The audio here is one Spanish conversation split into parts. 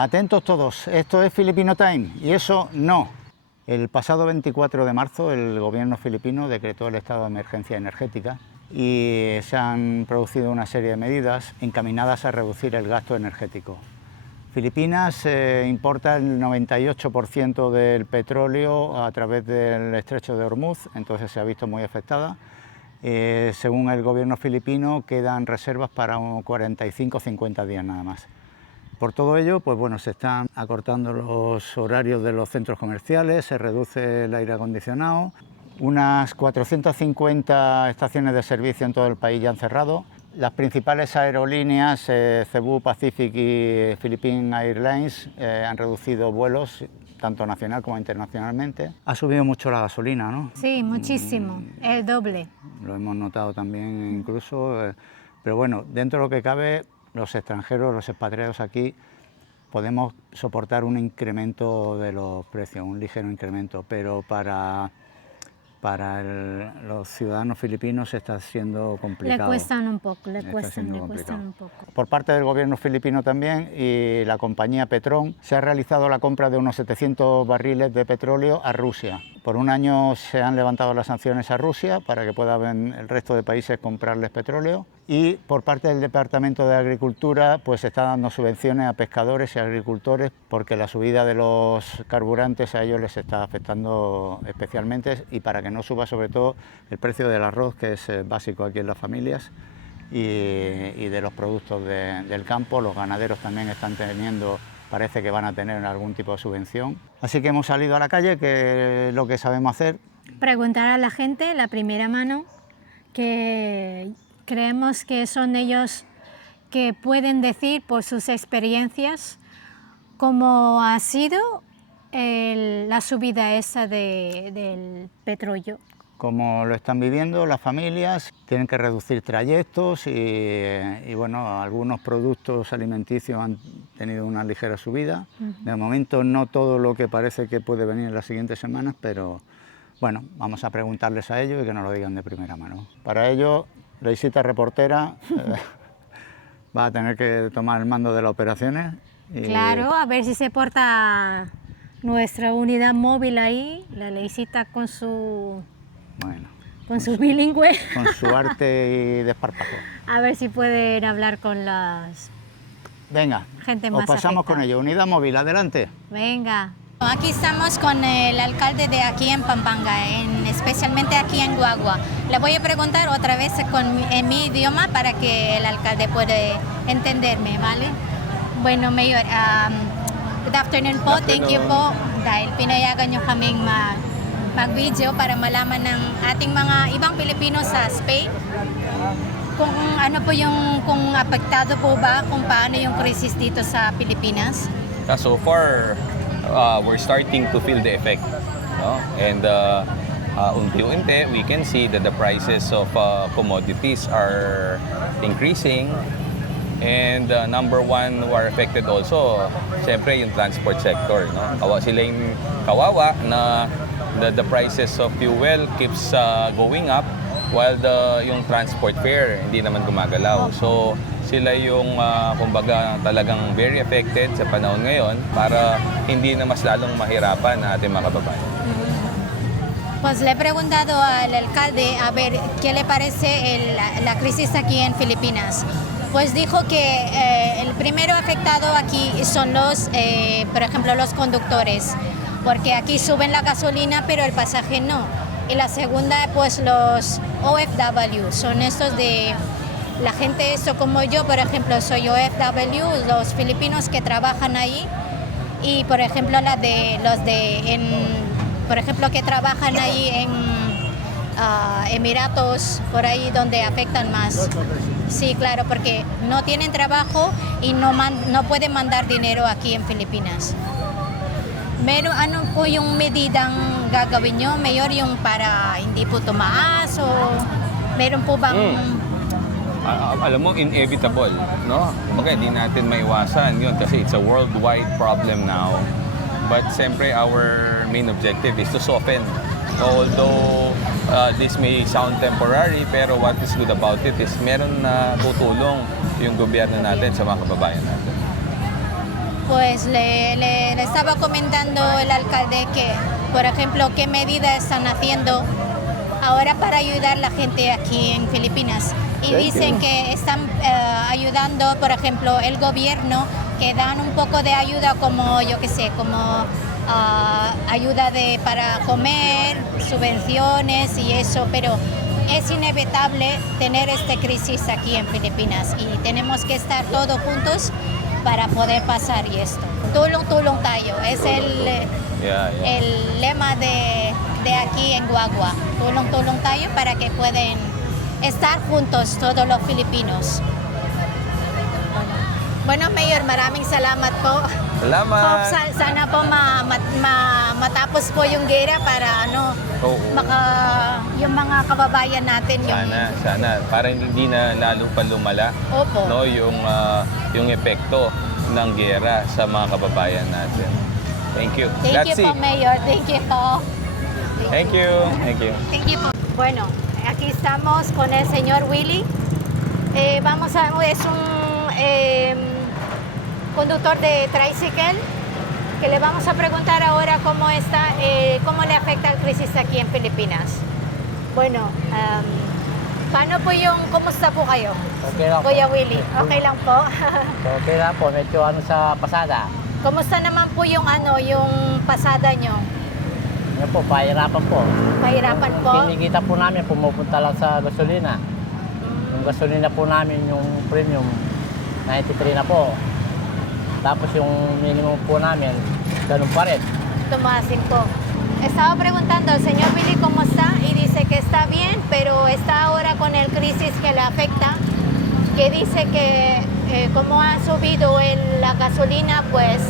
Atentos todos, esto es Filipino Time y eso no. El pasado 24 de marzo el gobierno filipino decretó el estado de emergencia energética y se han producido una serie de medidas encaminadas a reducir el gasto energético. Filipinas importa el 98% del petróleo a través del estrecho de Hormuz, entonces se ha visto muy afectada. Según el gobierno filipino quedan reservas para 45-50 días nada más. Por todo ello, pues bueno, se están acortando los horarios de los centros comerciales, se reduce el aire acondicionado, unas 450 estaciones de servicio en todo el país ya han cerrado. Las principales aerolíneas, Cebu Pacific y Philippine Airlines, han reducido vuelos, tanto nacional como internacionalmente. Ha subido mucho la gasolina, ¿no? Sí, muchísimo, el doble. Lo hemos notado también incluso, pero bueno, dentro de lo que cabe, los extranjeros, los expatriados aquí, podemos soportar un incremento de los precios, un ligero incremento, pero para los ciudadanos filipinos está siendo complicado. Le cuestan un poco, le cuestan un poco. Por parte del gobierno filipino también y la compañía Petron se ha realizado la compra de unos 700 barriles de petróleo a Rusia. Por un año se han levantado las sanciones a Rusia para que puedan el resto de países comprarles petróleo y por parte del Departamento de Agricultura pues se está dando subvenciones a pescadores y agricultores porque la subida de los carburantes a ellos les está afectando especialmente y para que no suba sobre todo el precio del arroz, que es básico aquí en las familias, y de los productos del campo. Los ganaderos también están teniendo, parece que van a tener algún tipo de subvención. Así que hemos salido a la calle, que es lo que sabemos hacer. Preguntar a la gente, la primera mano, que creemos que son ellos que pueden decir por sus experiencias cómo ha sido la subida esa del petróleo. Como lo están viviendo las familias, tienen que reducir trayectos y bueno, algunos productos alimenticios han tenido una ligera subida. De momento no todo lo que parece que puede venir en las siguientes semanas, pero bueno, vamos a preguntarles a ellos y que nos lo digan de primera mano. Para ello, la visita reportera va a tener que tomar el mando de las operaciones. Claro, a ver si se porta nuestra unidad móvil ahí, la Leisita con su... Bueno, con su bilingüe. Con su arte y desparpajo. A ver si pueden hablar con las... Venga, gente más os pasamos afectada. con ello. Unidad móvil, adelante. Venga. Aquí estamos con el alcalde de aquí en Pampanga, especialmente aquí en Guagua. Le voy a preguntar otra vez en mi idioma para que el alcalde pueda entenderme, ¿vale? Bueno, Mayor, good afternoon po. Thank you po dahil pinayagan nyo kaming mag-video para malaman ng ating mga ibang Pilipino sa Spain kung ano po kung apektado po ba kung paano yung krisis dito sa Pilipinas. So far, we're starting to feel the effect, no? And unti-unti, we can see that the prices of commodities are increasing. And number one who are affected also, siyempre yung transport sector, no? Sila yung kawawa na the prices of fuel keeps going up while yung transport fare hindi naman gumagalaw. So sila yung kumbaga talagang very affected sa panahon ngayon para hindi na mas lalong mahirapan ang ating mga kababayan. Pues le he preguntado al alcalde a ver qué le parece la crisis aquí en Filipinas. Pues dijo que el primero afectado aquí son por ejemplo, los conductores, porque aquí suben la gasolina pero el pasaje no. Y la segunda, pues los OFW, son estos de la gente, como yo, por ejemplo, soy OFW, los filipinos que trabajan ahí, y por ejemplo por ejemplo, que trabajan ahí en Emiratos, por ahí donde afectan más. Sí, claro, porque no tienen trabajo y no pueden mandar dinero aquí en Filipinas. Meron ano po yung medidang gagawin nyo, Mayor, yung para hindi po tumaas o meron po bang... Alam mo, inevitable, no? Kumbaga, hindi natin maiwasan yun kasi it's a worldwide problem now. But siyempre, our main objective is to soften. Although this may sound temporary, pero what is good about it is meron na tutulong yung gobyerno natin sa mga kababayan natin. Pues le estaba comentando el alcalde que, por ejemplo, qué medidas están haciendo ahora para ayudar a la gente aquí en Filipinas. Y dicen que están ayudando, por ejemplo, el gobierno, que dan un poco de ayuda como, yo qué sé, como ayuda para comer, subvenciones y eso, pero es inevitable tener esta crisis aquí en Filipinas y tenemos que estar todos juntos para poder pasar y esto. Tulong tulong tayo es el lema de aquí en Guagua. Tulong tulong tayo para que puedan estar juntos todos los filipinos. Bueno, Mayor, maraming salamat po. Salamat! Hope sana po matapos po yung gera para Oo. yung mga kababayan natin yung... Sana. Para hindi na lalong pa lumala, Opo. no, yung epekto ng giyera sa mga kababayan natin. Thank you. Thank you po, Mayor. Thank you po. Thank you. Thank you po. Bueno, aquí estamos con el señor Willy. Es un conductor de tricycle que le vamos a preguntar ahora cómo le afecta la crisis aquí en Filipinas. Bueno, kumusta po kayo? Okay lang po. Kuya Willy, okay lang po. Okay lang po, medyo sa pasada. Kumusta naman po yung pasada nyo? Yan po, pahirapan po. Mahirapan po? Kinikita po namin, pumupunta lang sa gasolina. Yung gasolina po namin, yung premium, 93 na po. Tapos yung minimum po namin, ganun pa rin. Tumasin po. Estaba preguntando al señor Willy cómo está y dice que está bien, pero está ahora con el crisis que le afecta, que dice que como ha subido la gasolina, pues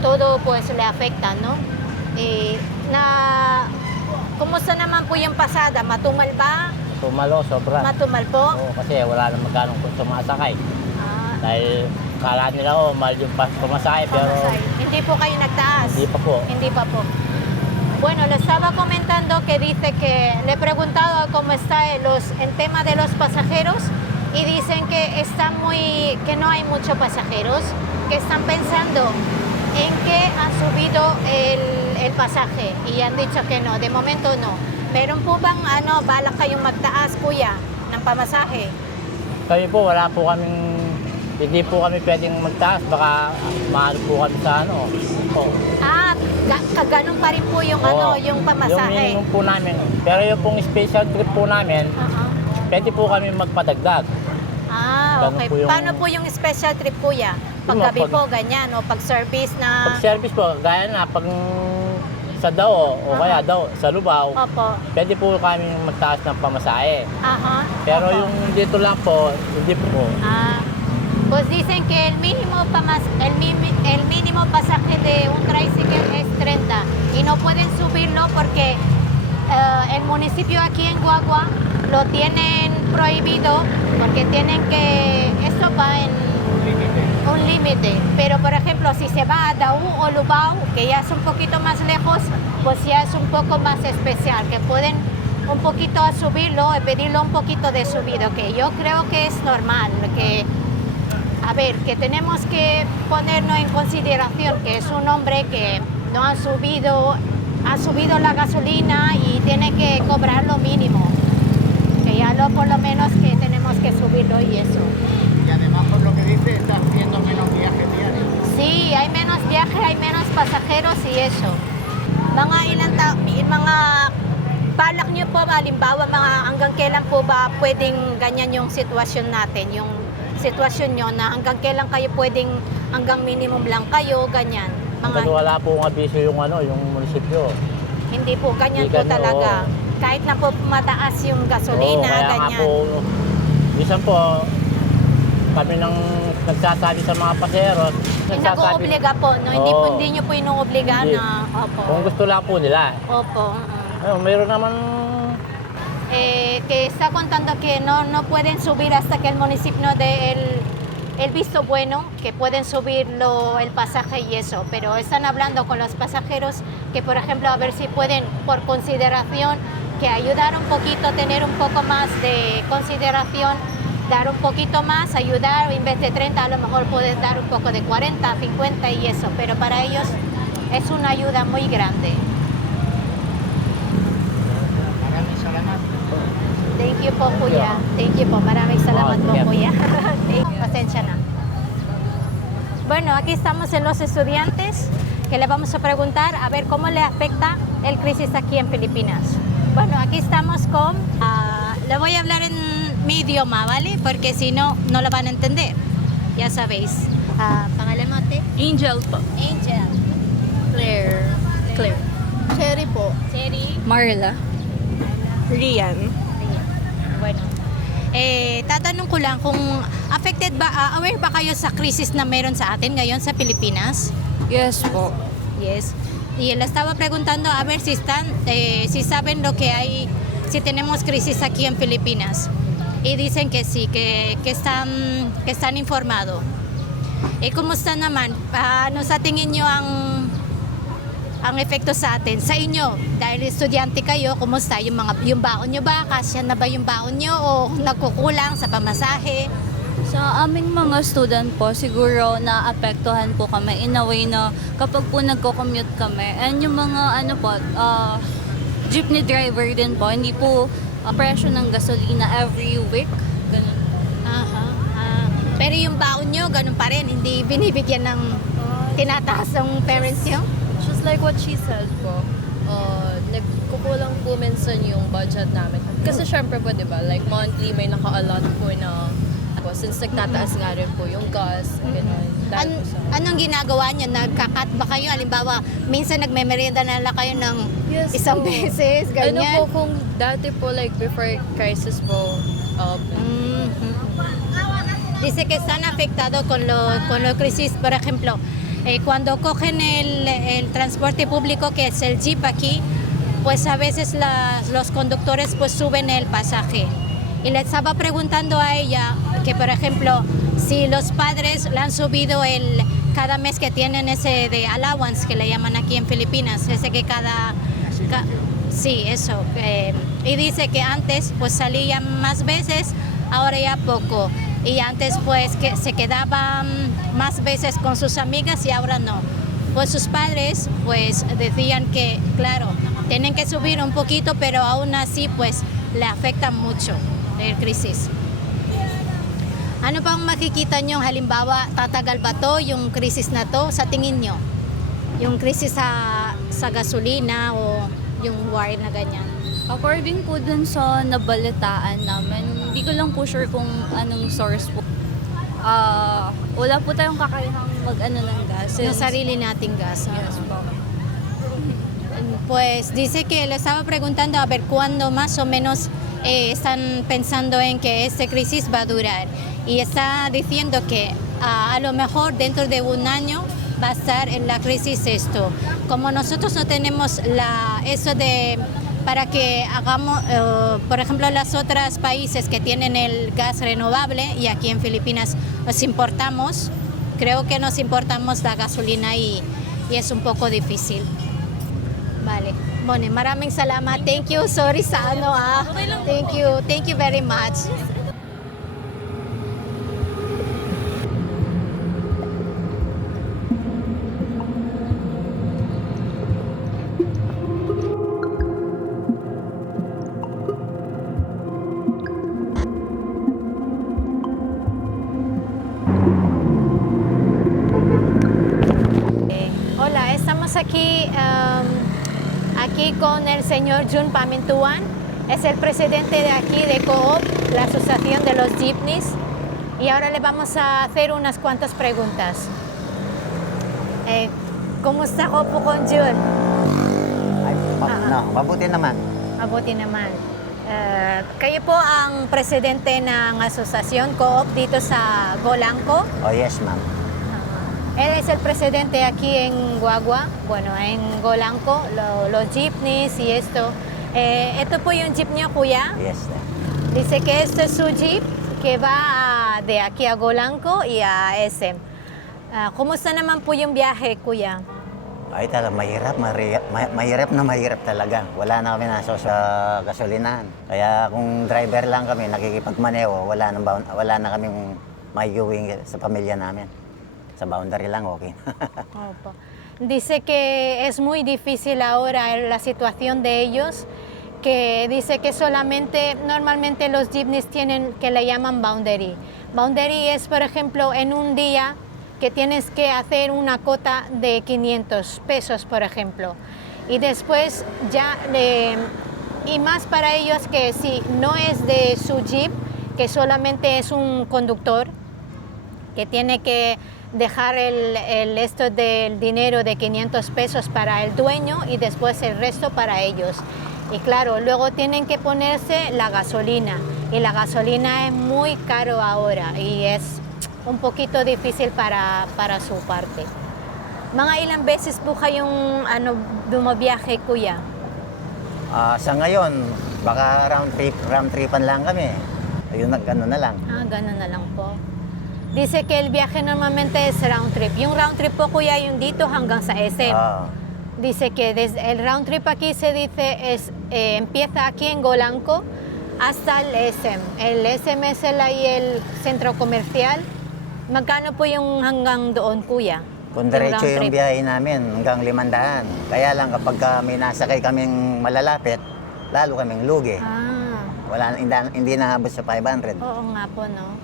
todo pues le afecta, ¿no? Kumusta naman po yung pasada? Matumal ba? Tumalo, sobra. Matumal po? Oo, kasi wala na magkano kung sumasakay. Dahil kala nila, mahal yung pumasahe, pero Hindi po kayo nagtaas? hindi pa po. Hindi pa po. Bueno, le estaba comentando que dice que le he preguntado cómo está en tema de los pasajeros y dicen que que no hay muchos pasajeros, que están pensando en que han subido el pasaje y han dicho que no, de momento no. Meron po bang balak kayong magtaas, kuya, ng pamasahe? Kami po, hindi po kami pwedeng magtaas, baka mahal po kami sa Ganun pa rin po yung yung Yung pamasahe. minimum po namin. Pero yung pong special trip po namin, pwede po kami magpadagdag. Ganun Okay. po yung- Paano po yung special trip, kuya? Paggabi po, ganyan, o pag-service na... Pag-service po, gaya na, pag sa Dao o kaya sa Lubao, Opo. pwede po kami magtaas ng pamasahe. Ajá. Pero Opo. yung dito lang po, hindi po. Pues dicen que el mínimo pasaje de un tricycle es 30 y no pueden subirlo porque el municipio aquí en Guagua lo tienen prohibido porque esto va en un límite. Pero por ejemplo, si se va a Daú o Lubao, que ya es un poquito más lejos, pues ya es un poco más especial, que pueden un poquito a subirlo y pedirlo un poquito de subido, que yo creo que es normal, que tenemos que ponernos en consideración que es un hombre que no ha subido la gasolina y tiene que cobrar lo mínimo, que ya por lo menos que tenemos que subirlo y eso. Y además, por lo que dice, está haciendo menos viajes diarios. Sí, hay menos viajes, hay menos pasajeros y eso. Mga balak nyo po, halimbawa, hanggang kailan po ba pwedeng ganyan yung sitwasyon natin, yung sitwasyon nyo na hanggang kailan kayo pwedeng, hanggang minimum lang kayo, ganyan. Kasi wala po abiso yung munisipyo. Hindi po, ganyan Hindi po ganun, talaga. Kahit na po mataas yung gasolina, kaya ganyan. nga po, minsan po, kami nang nagsasabi sa mga paseros. Nag-oobliga po, no? Hindi nyo po inuobliga Hindi. na, opo. Kung gusto lang po nila. Opo. Mayroon naman, Que está contando que no pueden subir hasta que el municipio dé el visto bueno, que pueden subir el pasaje y eso, pero están hablando con los pasajeros que, por ejemplo, a ver si pueden, por consideración, que ayudar un poquito, tener un poco más de consideración dar un poquito más, ayudar, en vez de 30 a lo mejor puedes dar un poco de 40, 50 y eso, pero para ellos es una ayuda muy grande. Thank you po, kuya. Thank you po. Maraming salamat po, kuya. Pasensya na. Bueno, aquí estamos en los estudiantes que le vamos a preguntar a ver cómo le afecta el crisis aquí en Filipinas. Bueno, aquí estamos con... le voy a hablar en mi idioma, ¿vale? Porque si no, no lo van a entender. Ya sabéis. ¿Pangalan mo, ate? Angel po. Angel. Claire. Claire. Cherry po. Cherry. Marla. Rian. Bueno, tatanong ko lang kung affected ba, aware ba kayo sa crisis na meron sa atin ngayon sa Pilipinas? Yes po. Yes. Y le estaba preguntando a ver si están, si saben lo que hay, si tenemos crisis aquí en Filipinas. Y dicen que sí, que están informados. Kumusta naman? Ano sa tingin nyo ang epekto sa atin? Sa inyo, dahil estudyante kayo, kumusta? Yung baon nyo ba? Kasya na ba yung baon nyo? O nagkukulang sa pamasahe? Sa aming mga student po, siguro naapektuhan po kami in a way na kapag po nagko-commute kami. And yung mga jeepney driver din po, hindi po presyo ng gasolina every week. Ganun. Aha. Pero yung baon nyo, ganun pa rin. Hindi binibigyan ng tinataas ng parents nyo? Just like what she said po, nagkukulang po minsan yung budget namin. Kasi syempre po, di ba, like monthly may naka-allot po na, since nagtataas nga rin po yung gas, ganun. Anong ginagawa nyo? Nagkakat ba kayo? Halimbawa, minsan nagme-merienda na lang kayo ng isang po. beses, Ano ganyan? po, kung dati po, like before crisis po, Dice que están afectados con lo crisis, por ejemplo, cuando cogen el transporte público, que es el jeep aquí, pues a veces los conductores pues suben el pasaje. Y le estaba preguntando a ella que, por ejemplo, si los padres le han subido cada mes que tienen ese de allowance, que le llaman aquí en Filipinas, ese que sí, eso. Y dice que antes pues salían más veces, ahora ya poco. Y antes pues que se quedaban más veces con sus amigas y ahora no. Pues sus padres pues decían que, claro, tienen que subir un poquito, pero aún así pues le afecta mucho el crisis. Ano pang makikita nyo? Halimbawa, tatagal ba to yung crisis na to sa tingin nyo? Yung crisis sa gasolina o yung war na ganyan? According po dun sa nabalitaan namin, hindi ko lang po sure kung anong source po. Wala po tayong kakayahang ng gas. Yung sarili nating gas. Yes po. Pues dice que le estaba preguntando a ver cuándo más o menos están pensando en que esta crisis va a durar. Y está diciendo que a lo mejor dentro de un año va a estar en la crisis esto. Como nosotros no tenemos eso de para que hagamos, por ejemplo, los otros países que tienen el gas renovable y aquí en Filipinas nos importamos, creo que nos importamos la gasolina y es un poco difícil. Vale. Bueno, maraming salamat. Thank you. Sorry sa ano Thank you. Thank you very much. Hola, estamos aquí con el señor Jun Pamintuan, es el presidente de aquí de Co-op, la asociación de los jeepneys, y ahora le vamos a hacer unas cuantas preguntas. ¿Cómo está po con Jun? Mabuti naman. Mabuti naman. Kayo po ang presidente ng asosasyon Co-op dito sa Golangco. Oh, yes, ma'am. Él es el presidente aquí en Guagua, bueno, en Golangco, los jeepneys y esto. Ito po yung jeep niyo, kuya. Yes, ma'am. Dice que este es su jeep que va de aquí a Golangco y a SM. ¿Cómo está naman po yung biyahe, kuya? Ay talaga, mahirap na mahirap talaga. Wala na kami naso sa gasolinahan. Kaya kung driver lang kami, nakikipagmaneho, wala na kaming maiuwi sa pamilya namin. Sa boundary lang, okay. Opo. Dice que es muy difícil ahora la situación de ellos, que dice que solamente, normalmente los jeepneys tienen, que le llaman boundary. Boundary es, por ejemplo, en un día que tienes que hacer una cota de 500 pesos, por ejemplo. Y después ya, y más para ellos que si no es de su jeep, que solamente es un conductor, que tiene que dejar esto del dinero de 500 pesos para el dueño y después el resto para ellos. Y claro, luego tienen que ponerse la gasolina y la gasolina es muy caro ahora y es un poquito difícil para su parte. Mga ilang beses po kayong bumabiyahe, kuya? Sa ngayon, baka round tripan lang kami. Ayun, ano na lang. Ganun na lang po. Dice que el viaje normalmente es round trip. Yung round trip po, kuya, yung dito hanggang sa SM. Dice que desde el round trip aquí se dice empieza aquí en Golanco hasta el SM. El SM es ahí el centro comercial. Magkano po yung hanggang doon, kuya? Kung diretso yung biyahe namin, hanggang 500. Kaya lang kapag may nasakay kaming malalapit, lalo kaming lugi. Hindi naabot sa 500. Oo nga po, no?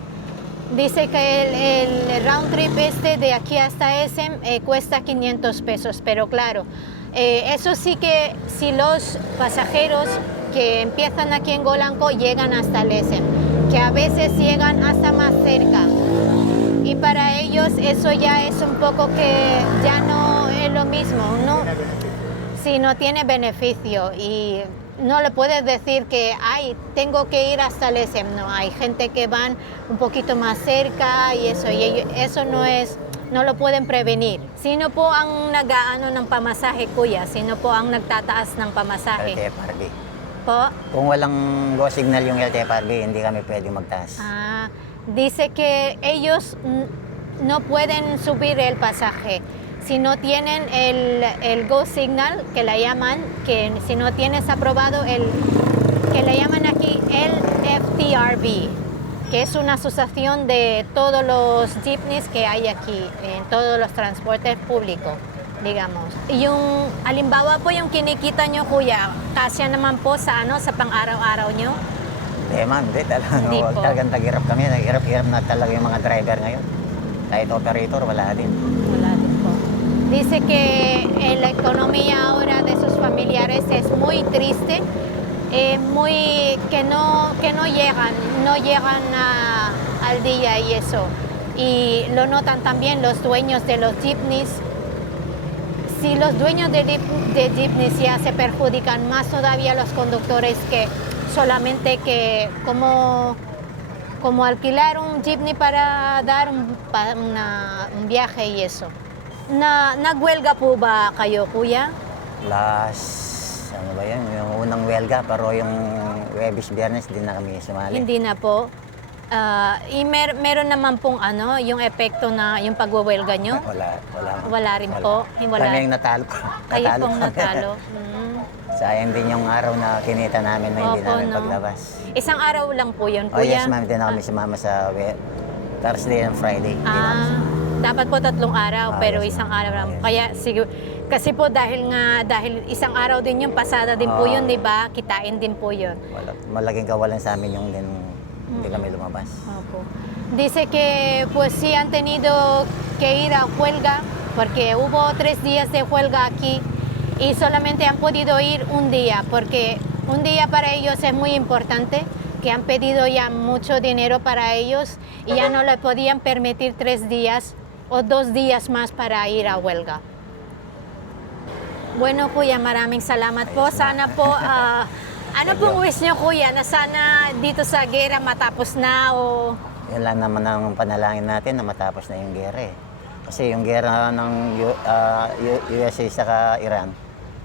Dice que el round trip de aquí hasta SM cuesta 500 pesos, pero claro, eso sí que si los pasajeros que empiezan aquí en Golanco llegan hasta el SM, que a veces llegan hasta más cerca. Y para ellos eso ya es un poco que ya no es lo mismo, ¿no? Si no tiene beneficio y no le puedes decir que tengo que ir hasta el SM, no, hay gente que van un poquito más cerca y eso no lo pueden prevenir. Sino po ang nag-aano ng pamasahe, kuya? Sino po ang nagtataas ng pamasahe? LTFRB. Po? Kung walang go signal yung LTFRB, hindi kami pwedeng magtaas. Dice que ellos no pueden subir el pasaje. Si no tienen el Go Signal, que la llaman, que si no tienes aprobado que le llaman aquí el FTRB, que es una asociación de todos los jeepneys que hay aquí, en todos los transportes públicos, digamos. Yung, halimbawa po yung kinikita nyo, kuya, kasya naman po sa pang-araw-araw nyo? Hindi talaga. Talagang tag-hirap kami. Hirap na talaga yung mga driver ngayon. Kahit operator, wala din. Wala din po. Dice que la economía ahora de sus familiares es muy triste, que no llegan al día y eso. Y lo notan también los dueños de los jeepneys. Si los dueños de jeepneys ya se perjudican, más todavía los conductores, que solamente que como alquilar un jeepney para dar un viaje y eso. Nagwelga po ba kayo, kuya? Yung unang welga, pero yung Webis Biyernes, hindi na kami sumali. Hindi na po. Meron naman pong yung epekto na yung pagwewelga nyo? Wala rin po. Kami yung natalo. Kayo pong natalo. Sayang din yung araw na kinita namin na hindi namin paglabas. Isang araw lang po yun, kuya? Yes, ma'am. Hindi na kami sumama sa Thursday and Friday. Dapat po 3 araw, pero isang araw lang. Kaya kasi po dahil isang araw din yung pasada din po yun, di ba? Kitain din po yun. Malaking kawalan sa amin yung hindi kami lumabas. Opo. Dice que pues sí han tenido que ir a huelga porque hubo 3 días de huelga aquí y solamente han podido ir un día, porque un día para ellos es muy importante, que han pedido ya mucho dinero para ellos y ya no le podían permitir 3 días o 2 días más para ir a huelga. Bueno, kuya, maraming salamat po. Sana po, ano pong wish niyo, kuya, na sana dito sa gera matapos na o... Yan lang naman ang panalangin natin na matapos na yung gera eh. Kasi yung gera ng USA sa Iran,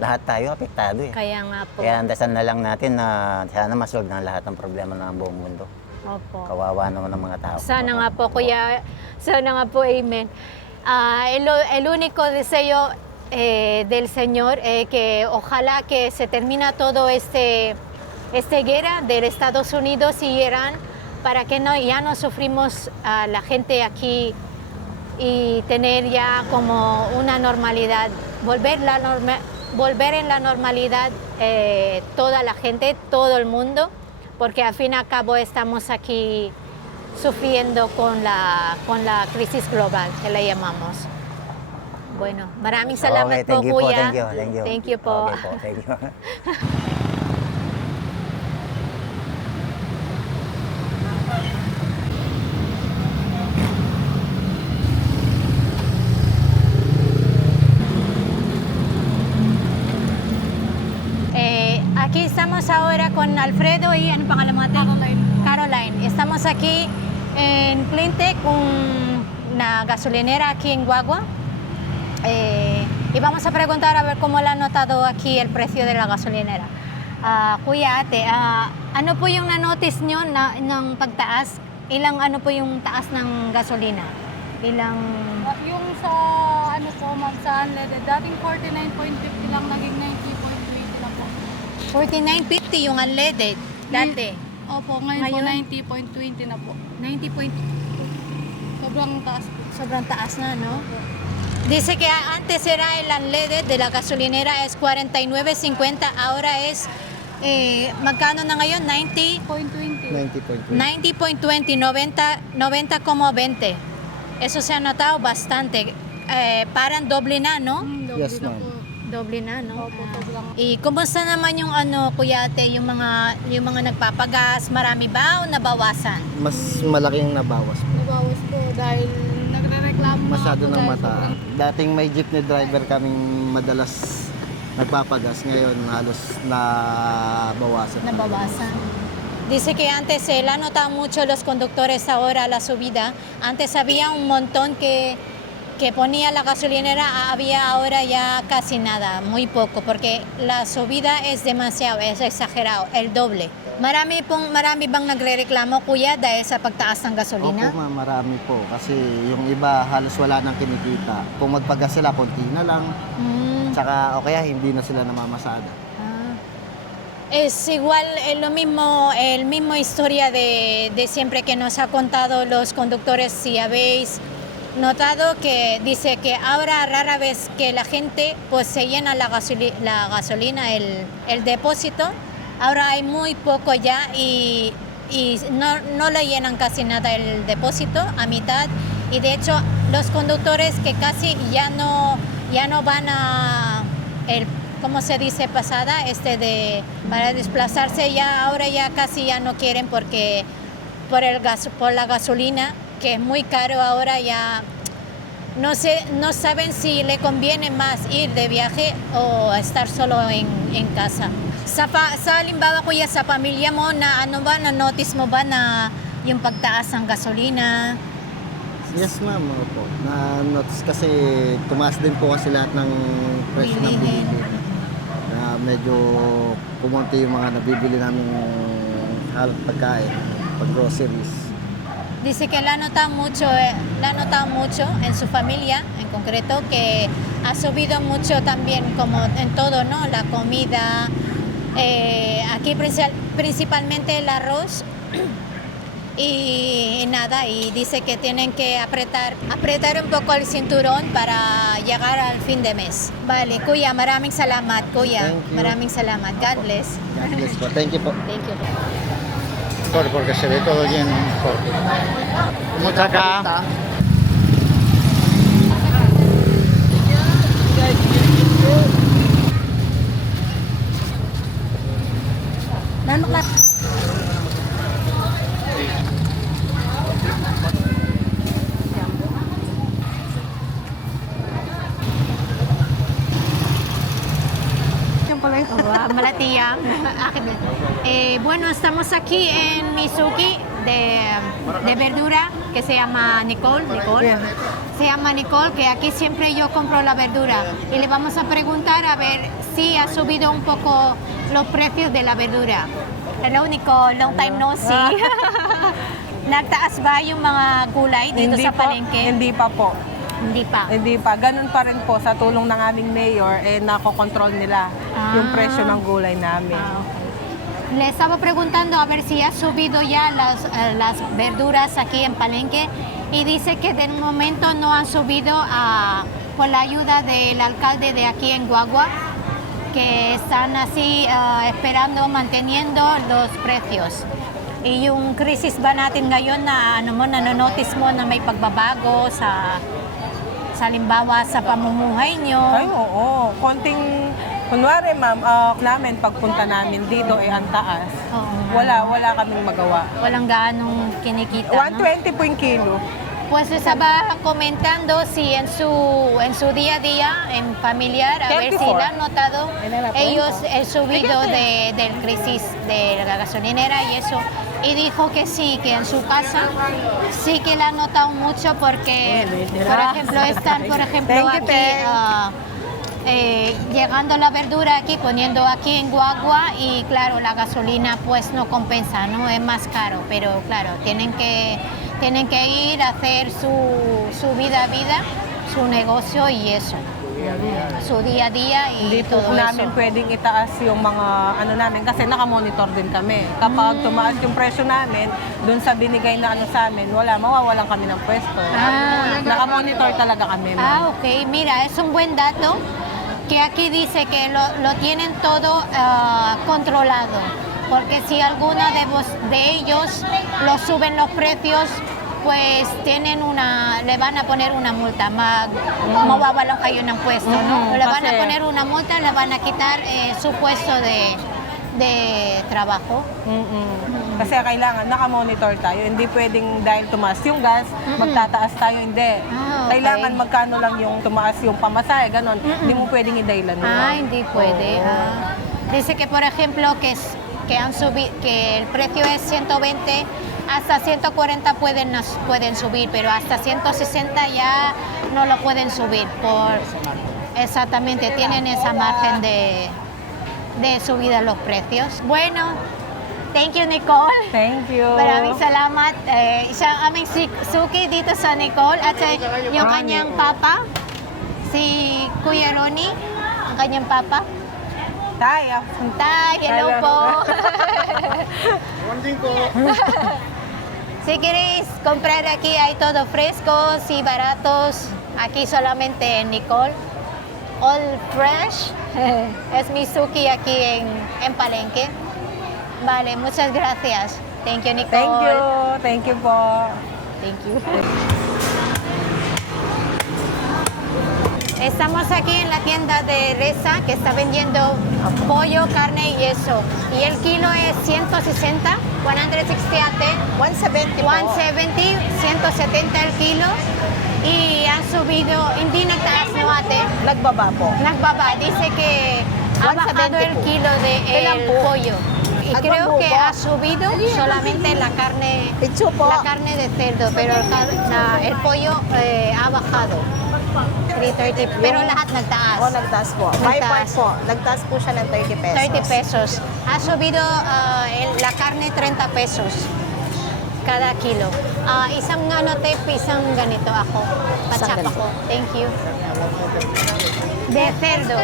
lahat tayo apektado eh. Kaya nga po. Kaya dasal na lang natin na sana masolve na lahat ng problema ng buong mundo. Opo. Kawawa naman ng mga tao. Sana nga po, kuya. Sana nga po, amen. El único deseo del Señor, que ojalá que se termina todo esta guerra de Estados Unidos y Irán, para que ya no sufrimos a la gente aquí y tener ya como una normalidad, volver en la normalidad toda la gente, todo el mundo, porque al fin y al cabo estamos aquí sufriendo con la crisis global, que le llamamos. Bueno, maraming salamat po, Kuya. Thank you po. Okay po, thank you. Aquí estamos ahora con Alfredo y ano pangalan mo ate? Caroline. Estamos aquí en Cleantech, una gasolinera aquí en Guagua. Y vamos a preguntar a ver cómo le ha notado aquí el precio de la gasolinera. Kuya, ate, ano po yung na-notice nyo ng pagtaas? Ilang ano po yung taas ng gasolina? Ilang... Yung sa ano po ma'am, sa unleaded, dating 49.50 lang, naging 90.20 lang po. 49.50 yung unleaded dati. Opo, ngayon po 90.20 na po. 90. Sobrang taas po. Sobrang taas na, no? Dice que antes era el unleaded de la gasolinera es 49.50, ahora es magkano na ngayon? 90.20, 90.20. Eso se ha notado bastante. Parang doble na, no? Yes, ma'am. Doble na, no? Opo, sobrang. Kumusta naman yung ano, Kuya Ate, yung mga nagpapagas, marami ba o nabawasan? Mas malaking nabawas po. Nabawas po dahil nagre-reklamo na Masyado ako ng dahil mata. sobrang- Dating may jeepney driver kaming madalas nagpapagas. Ngayon halos nabawasan. Nabawasan. Dice que antes se la notan mucho los conductores ahora la subida. Antes había un montón que ponía la gasolinera, había ahora ya casi nada, muy poco, porque la subida es demasiado, es exagerado, el doble. Marami bang nagrereklamo, Kuya, dahil sa pagtaas ng gasolina? Opo, ma'am, marami po. Kasi yung iba halos wala nang kinikita. Kung magpagas sila, konti na lang. Tsaka o kaya hindi na sila namamasada. Es igual, es el mismo historia de siempre que nos ha contado los conductores. Si habéis notado que dice que ahora rara vez que la gente pues se llena la gasolina, el depósito, ahora hay muy poco ya y no le llenan casi nada el depósito, a mitad, y de hecho los conductores que casi ya no van a ¿cómo se dice? Pasada, para desplazarse ya, ahora ya casi ya no quieren porque por la gasolina, que es muy caro ahora, ya no saben si le conviene más ir de viaje o estar solo en casa. Sa halimbawa, Kuya, sa pamilya mo, na-notice mo ba na yung pagtaas ng gasolina? Yes, ma'am. Opo. Na-notice kasi tumaas din po kasi lahat ng presyo ng Bilihin. bilihin. Na medyo kumonti yung mga nabibili namin halos pagkain, pag-groceries. Dice que la ha notado mucho en su familia, en concreto, que ha subido mucho también, como en todo, ¿no? La comida, aquí principalmente el arroz y nada, y dice que tienen que apretar un poco el cinturón para llegar al fin de mes. Vale, Kuya, maraming salamat, Kuya. Thank you. Maraming salamat. God bless. God bless po. Thank you po. Thank you. Porque se ve todo lleno. ¿Cómo está acá? Malatía. Bueno, estamos aquí en Mizuki de verdura que se llama Nicole. Se llama Nicole, que aquí siempre yo compro la verdura. Y le vamos a preguntar a ver si ha subido un poco los precios de la verdura. Hello Nicole, long time no see. Nagtaas ba yung mga gulay dito sa palengke? Hindi pa po. Hindi pa. Hindi pa. Ganun pa rin po sa tulong ng aming mayor, nakokontrol nila yung presyo ng gulay namin. Okay. Le estaba preguntando a ver si ha subido ya las verduras aquí en Palenque y dice que de momento no han subido con la ayuda del alcalde de aquí en Guagua, que están así esperando, manteniendo los precios. Yung crisis ba natin ngayon na nanonotice mo na may pagbabago sa halimbawa sa pamumuhay nyo? Ay, oo. Kunwari ma'am, namin pagpunta namin dito ang taas. Wala kaming magawa. Walang gaanong kinikita, 120 po yung kilo. Pues estaba comentando si en su día a día, en familiar, a ver si la han notado ellos el subido del crisis de la gasolinera y eso. Y dijo que sí, que en su casa sí que la han notado mucho porque, por ejemplo, están, aquí llegando la verdura aquí, poniendo aquí en Guagua y claro, la gasolina pues no compensa, ¿no? Es más caro, pero claro, tienen que ir a hacer su vida, su negocio y eso. Su día a día y Hindi po todo namin eso. pwedeng itaas yung mga namin kasi nakamonitor din kami. Kapag tumaas yung presyo namin, dun sa binigay na sa amin, mawawalan kami ng pwesto. Nakamonitor talaga kami. Ok, mira, es un buen dato que aquí dice que lo tienen todo controlado, porque si alguno de ellos lo suben los precios, pues le van a poner una multa, mawawalan kayo ng puesto, ¿no? Le van a poner una multa, le van a quitar su puesto de trabajo. Kasi kailangan nakamonitor tayo. Hindi pwedeng dahil tumaas yung gas, magtataas tayo. Hindi. Okay. Kailangan magkano lang yung tumaas yung pamasahe, ganon. Hindi mo pwedeng idahilan mo. Hindi puede. Dice que, por ejemplo, que el precio es 120, hasta 140 pueden subir, pero hasta 160 ya no lo pueden subir. Exactamente, tienen esa margen de subida los precios. Bueno, thank you, Nicole. Thank you. Maraming salamat. Siya aming suki dito sa Nicole at yung kanyang papa, si Kuya Ronnie, ang kanyang papa. Tay, hello po. Si queréis comprar aquí hay todo frescos y baratos. Aquí solamente en Nicole. All fresh. Es mi suki aquí en Palenque. Vale, muchas gracias. Thank you, Nicole. Thank you po. Thank you. Estamos aquí en la tienda de Reza que está vendiendo pollo, carne y eso. Y el kilo es 160, 170 el kilo. Y han subido, hindi nagtaas mo ate? Nagbaba. Dice que ha bajado el kilo de pollo. Y creo que ha subido solamente la carne de cerdo, pero el pollo ha bajado. 330, pero lahat nagtaas. Nagtaas po. By part po. Nagtaas po siya ng 30 pesos. 30 pesos. Ha subido la carne 30 pesos cada kilo. Isang isang ganito ako. Pachap ako. Thank you. De cerdo.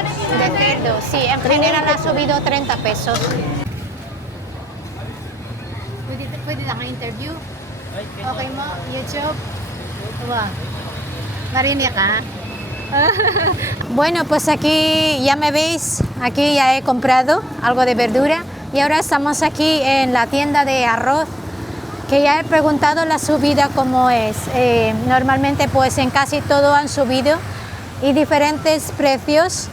Sí, en general ha subido 30 pesos. Pwede lang ang interview? Okay mo? YouTube? Wow. Marinia ka. Bueno, pues aquí ya me veis, aquí ya he comprado algo de verdura y ahora estamos aquí en la tienda de arroz, que ya he preguntado la subida cómo es. Normalmente pues en casi todo han subido y diferentes precios.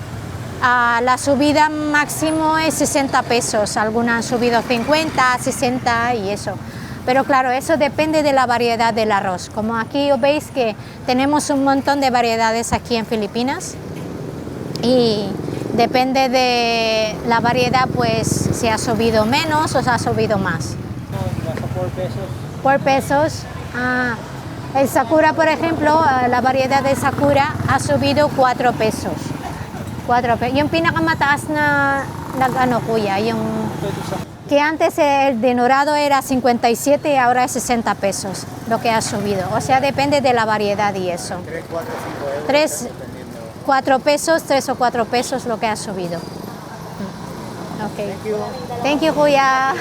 La subida máximo es 60 pesos, algunas han subido 50, 60 y eso. Pero claro, eso depende de la variedad del arroz. Como aquí os veis que tenemos un montón de variedades aquí en Filipinas y depende de la variedad, pues si ha subido menos o se ha subido más. Nasa 4 pesos. 4 pesos. El Sakura, por ejemplo, la variedad de Sakura ha subido 4 pesos. 4 pesos. Yung pinakamataas na kuya, yung que antes el denurado era 57 y ahora es 60 pesos, lo que ha subido. O sea, depende de la variedad y eso. 3, 4, 5 euros. 3, 4 pesos, 3 o 4 pesos lo que ha subido. Ok. Thank you, Julia.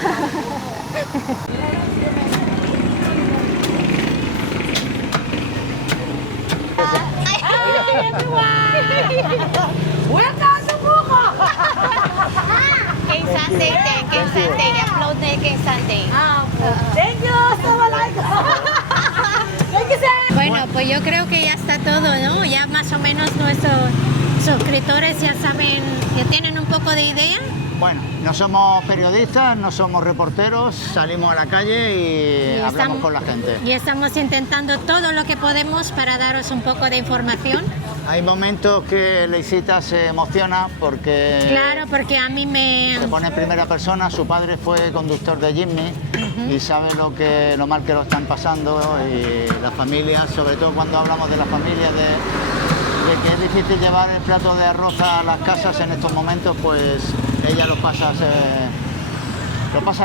Bueno, pues yo creo que ya está todo, ¿no? Ya más o menos nuestros suscriptores ya saben, ya tienen un poco de idea. Bueno, no somos periodistas, no somos reporteros, salimos a la calle y hablamos con la gente. Y estamos intentando todo lo que podemos para daros un poco de información. Hay momentos que Leisita se emociona porque... Claro, porque a mí me... Se pone en primera persona, su padre fue conductor de Jimny y sabe lo mal que lo están pasando, y las familias, sobre todo cuando hablamos de las familias, de que es difícil llevar el plato de arroz a las casas en estos momentos, pues ella lo pasa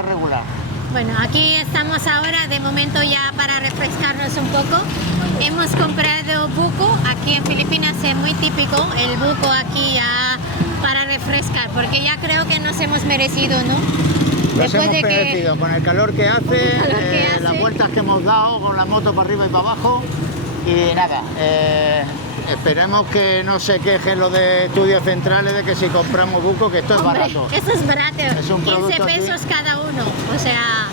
regular. Bueno, aquí estamos ahora, de momento ya para refrescarnos un poco. Hemos comprado buko, aquí en Filipinas es muy típico el buko aquí ya para refrescar, porque ya creo que nos hemos merecido, ¿no? Nos hemos merecido, con el calor que hace, las vueltas que hemos dado con la moto para arriba y para abajo, y nada, esperemos que no se quejen los de estudios centrales de que si compramos buko, que esto es barato. Eso es barato, es un 15 pesos aquí cada uno, o sea,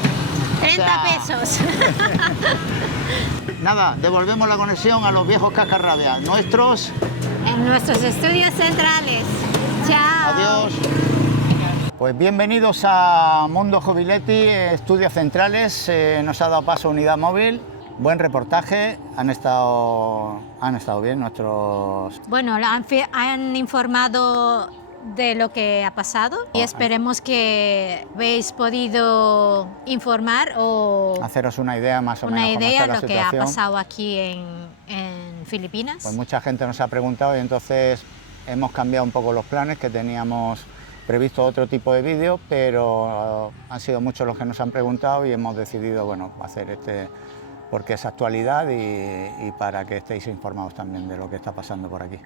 30 pesos. Nada, devolvemos la conexión a los viejos cascarrabias, nuestros... En nuestros estudios centrales. Chao. Adiós. Pues bienvenidos a Mundo Jubiletti, estudios centrales, nos ha dado paso Unidad Móvil. Buen reportaje, han estado bien nuestros... Bueno, han informado de lo que ha pasado y esperemos que habéis podido informar o... Haceros una idea más o menos. Una idea de lo que ha situación. pasado aquí en Filipinas. Pues mucha gente nos ha preguntado y entonces hemos cambiado un poco los planes, que teníamos previsto otro tipo de vídeo, pero han sido muchos los que nos han preguntado y hemos decidido, bueno, hacer este, porque es actualidad y para que estéis informados también de lo que está pasando por aquí.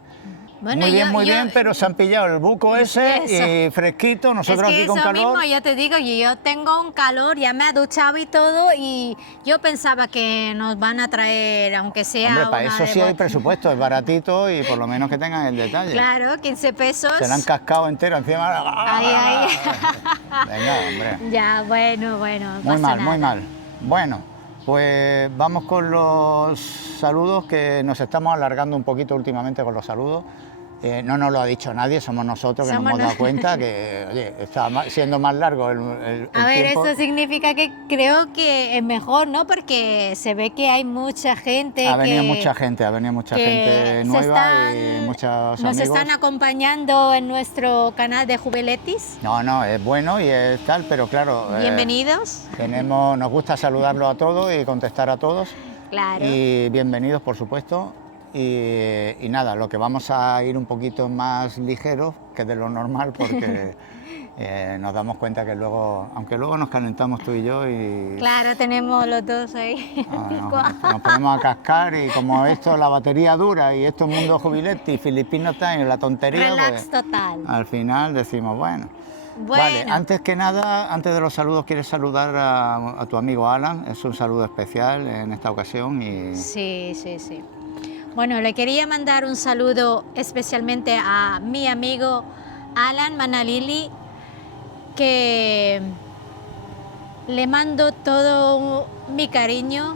Bueno, muy bien, pero se han pillado el buco ese y fresquito, nosotros aquí con calor. Mismo, yo te digo, yo tengo un calor, ya me he duchado y todo, y yo pensaba que nos van a traer, aunque sea... Hombre, para eso sí hay presupuesto, es baratito y por lo menos que tengan el detalle. Claro, 15 pesos. Se la han cascado entero encima. Ay. Venga, hombre. Ya, bueno, muy mal. Bueno, pues vamos con los saludos, que nos estamos alargando un poquito últimamente con los saludos. No nos lo ha dicho nadie, somos nosotros que nos hemos dado cuenta que, oye, está siendo más largo el A ver, tiempo. eso significa que creo que es mejor, ¿no? Porque se ve que hay mucha gente Ha venido mucha gente nueva y muchos amigos. Nos están acompañando en nuestro canal de Jubiletis. No, es bueno y es tal, pero claro... Bienvenidos. Nos gusta saludarlos a todos y contestar a todos. Claro. Y bienvenidos, por supuesto. Y nada, lo que vamos a ir un poquito más ligeros que de lo normal, porque nos damos cuenta que luego, aunque luego nos calentamos tú y yo y... Claro, tenemos los dos ahí. Nos ponemos a cascar y como esto, la batería dura y esto es Mundo Jubiletti, Filipino Time, la tontería, relax pues, total. Al final decimos, bueno. Vale, antes que nada, antes de los saludos, ¿quieres saludar a tu amigo Alan? Es un saludo especial en esta ocasión y... Sí. Bueno, le quería mandar un saludo especialmente a mi amigo Alan Manalili, que le mando todo mi cariño.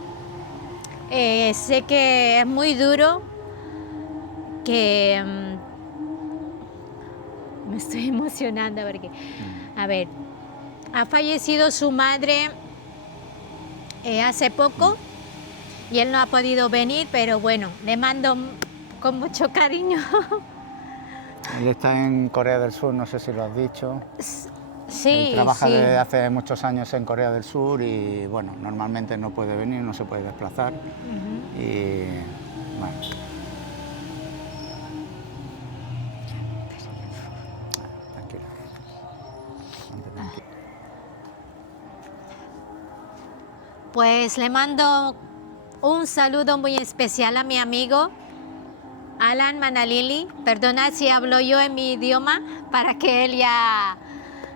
Sé que es muy duro, que me estoy emocionando porque, a ver, ha fallecido su madre hace poco. Y él no ha podido venir, pero bueno, le mando con mucho cariño. Él está en Corea del Sur, no sé si lo has dicho. Sí, Él trabaja desde hace muchos años en Corea del Sur y bueno, normalmente no puede venir, no se puede desplazar. Y bueno. Tranquila. pues le mando un saludo muy especial a mi amigo Alan Manalili. Perdona si hablo yo en mi idioma, para que él ya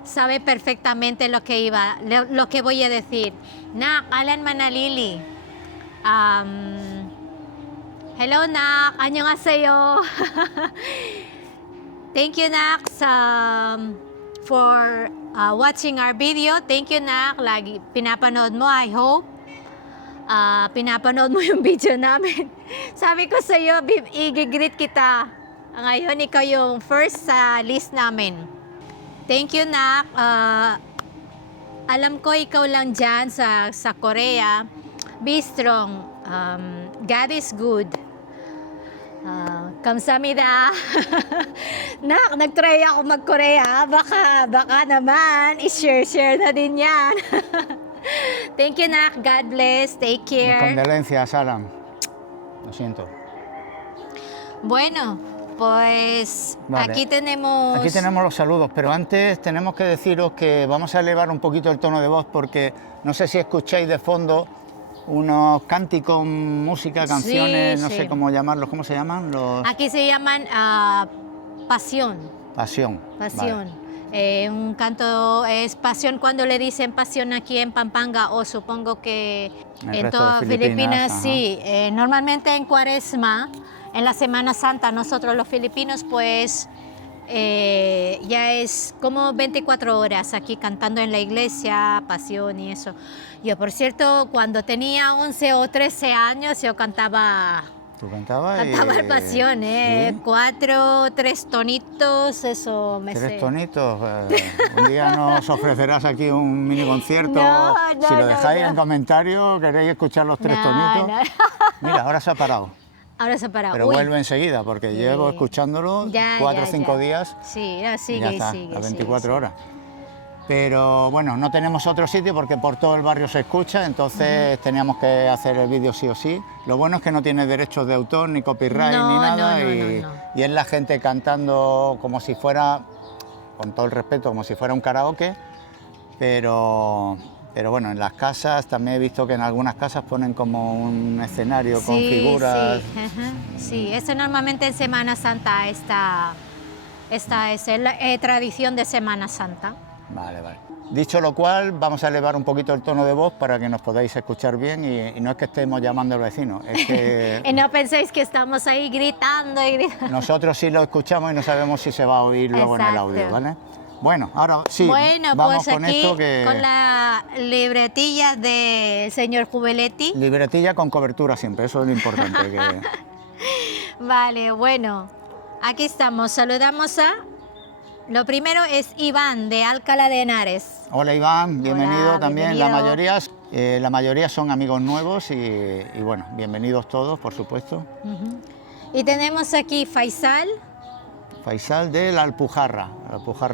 sabe perfectamente lo que voy a decir. Nak, Alan Manalili. Hello, Nak. Annyeonghaseyo. Thank you, Nak, for watching our video. Thank you, Nak. Lagi pinapanood mo, I hope. Pinapanood mo yung video namin. Sabi ko sa iyo, i-greet kita. Ngayon, ikaw yung first sa list namin. Thank you, Nak. Alam ko ikaw lang dyan sa Korea. Be strong. God is good. Kamsahamnida. Nak, nag-try ako mag-Korea. Baka naman, i-share na din yan. Thank you, Nak. God bless. Take care. Condolencias, Alan. Lo siento. Bueno, pues Vale. Aquí tenemos los saludos, pero antes tenemos que deciros que vamos a elevar un poquito el tono de voz porque no sé si escucháis de fondo unos cánticos, música, canciones, Sí, no sí. sé cómo llamarlos, ¿cómo se llaman? Aquí se llaman pasión. Pasión. Pasión. Un canto es pasión cuando le dicen pasión aquí en Pampanga, o supongo que En el en resto de todas Filipinas, ajá. sí. Normalmente en Cuaresma, en la Semana Santa, nosotros los filipinos pues ya es como 24 horas aquí cantando en la iglesia, pasión y eso. Yo, por cierto, cuando tenía 11 o 13 años, yo cantaba... ¿Tú cantabas? Cantaba el pasión, ¿Sí? 4, 3 tonitos, eso me sé. 3 tonitos. Un día nos ofrecerás aquí un mini concierto. No, si lo no, dejáis no. en comentarios, queréis escuchar los 3 No, tonitos. no. Mira, ahora se ha parado. Ahora se ha parado. Pero Uy. vuelve enseguida, porque Sí. llevo escuchándolo Ya, 4 o ya, 5 ya. días. Sí, ya Y sigue, ya está, sigue. a sigue, 24 sigue. horas. Pero bueno, no tenemos otro sitio porque por todo el barrio se escucha, entonces teníamos que hacer el vídeo sí o sí. Lo bueno es que no tiene derechos de autor, ni copyright, No, ni no, nada, no, y, no, no. y es la gente cantando como si fuera, con todo el respeto, como si fuera un karaoke, pero bueno, en las casas también he visto que en algunas casas ponen como un escenario con Sí, figuras. sí, ajá. Sí, eso normalmente en Semana Santa esta es la tradición de Semana Santa. Vale, vale. Dicho lo cual, vamos a elevar un poquito el tono de voz para que nos podáis escuchar bien y no es que estemos llamando al vecino, es que Y no penséis que estamos ahí gritando y gritando. nosotros sí lo escuchamos y no sabemos si se va a oír luego en el Exacto. audio, ¿vale? Bueno, ahora sí, Bueno, vamos pues con aquí esto que... con la libretilla del señor Jubeletti. Libretilla con cobertura siempre, eso es lo importante. Que... Vale, bueno, aquí estamos. Saludamos a... Lo primero es Iván, de Alcalá de Henares. Hola Iván, bienvenido Hola, también. bienvenido. La mayoría son amigos nuevos y bueno, bienvenidos todos, por supuesto. Y tenemos aquí Faisal. Faisal de la Alpujarra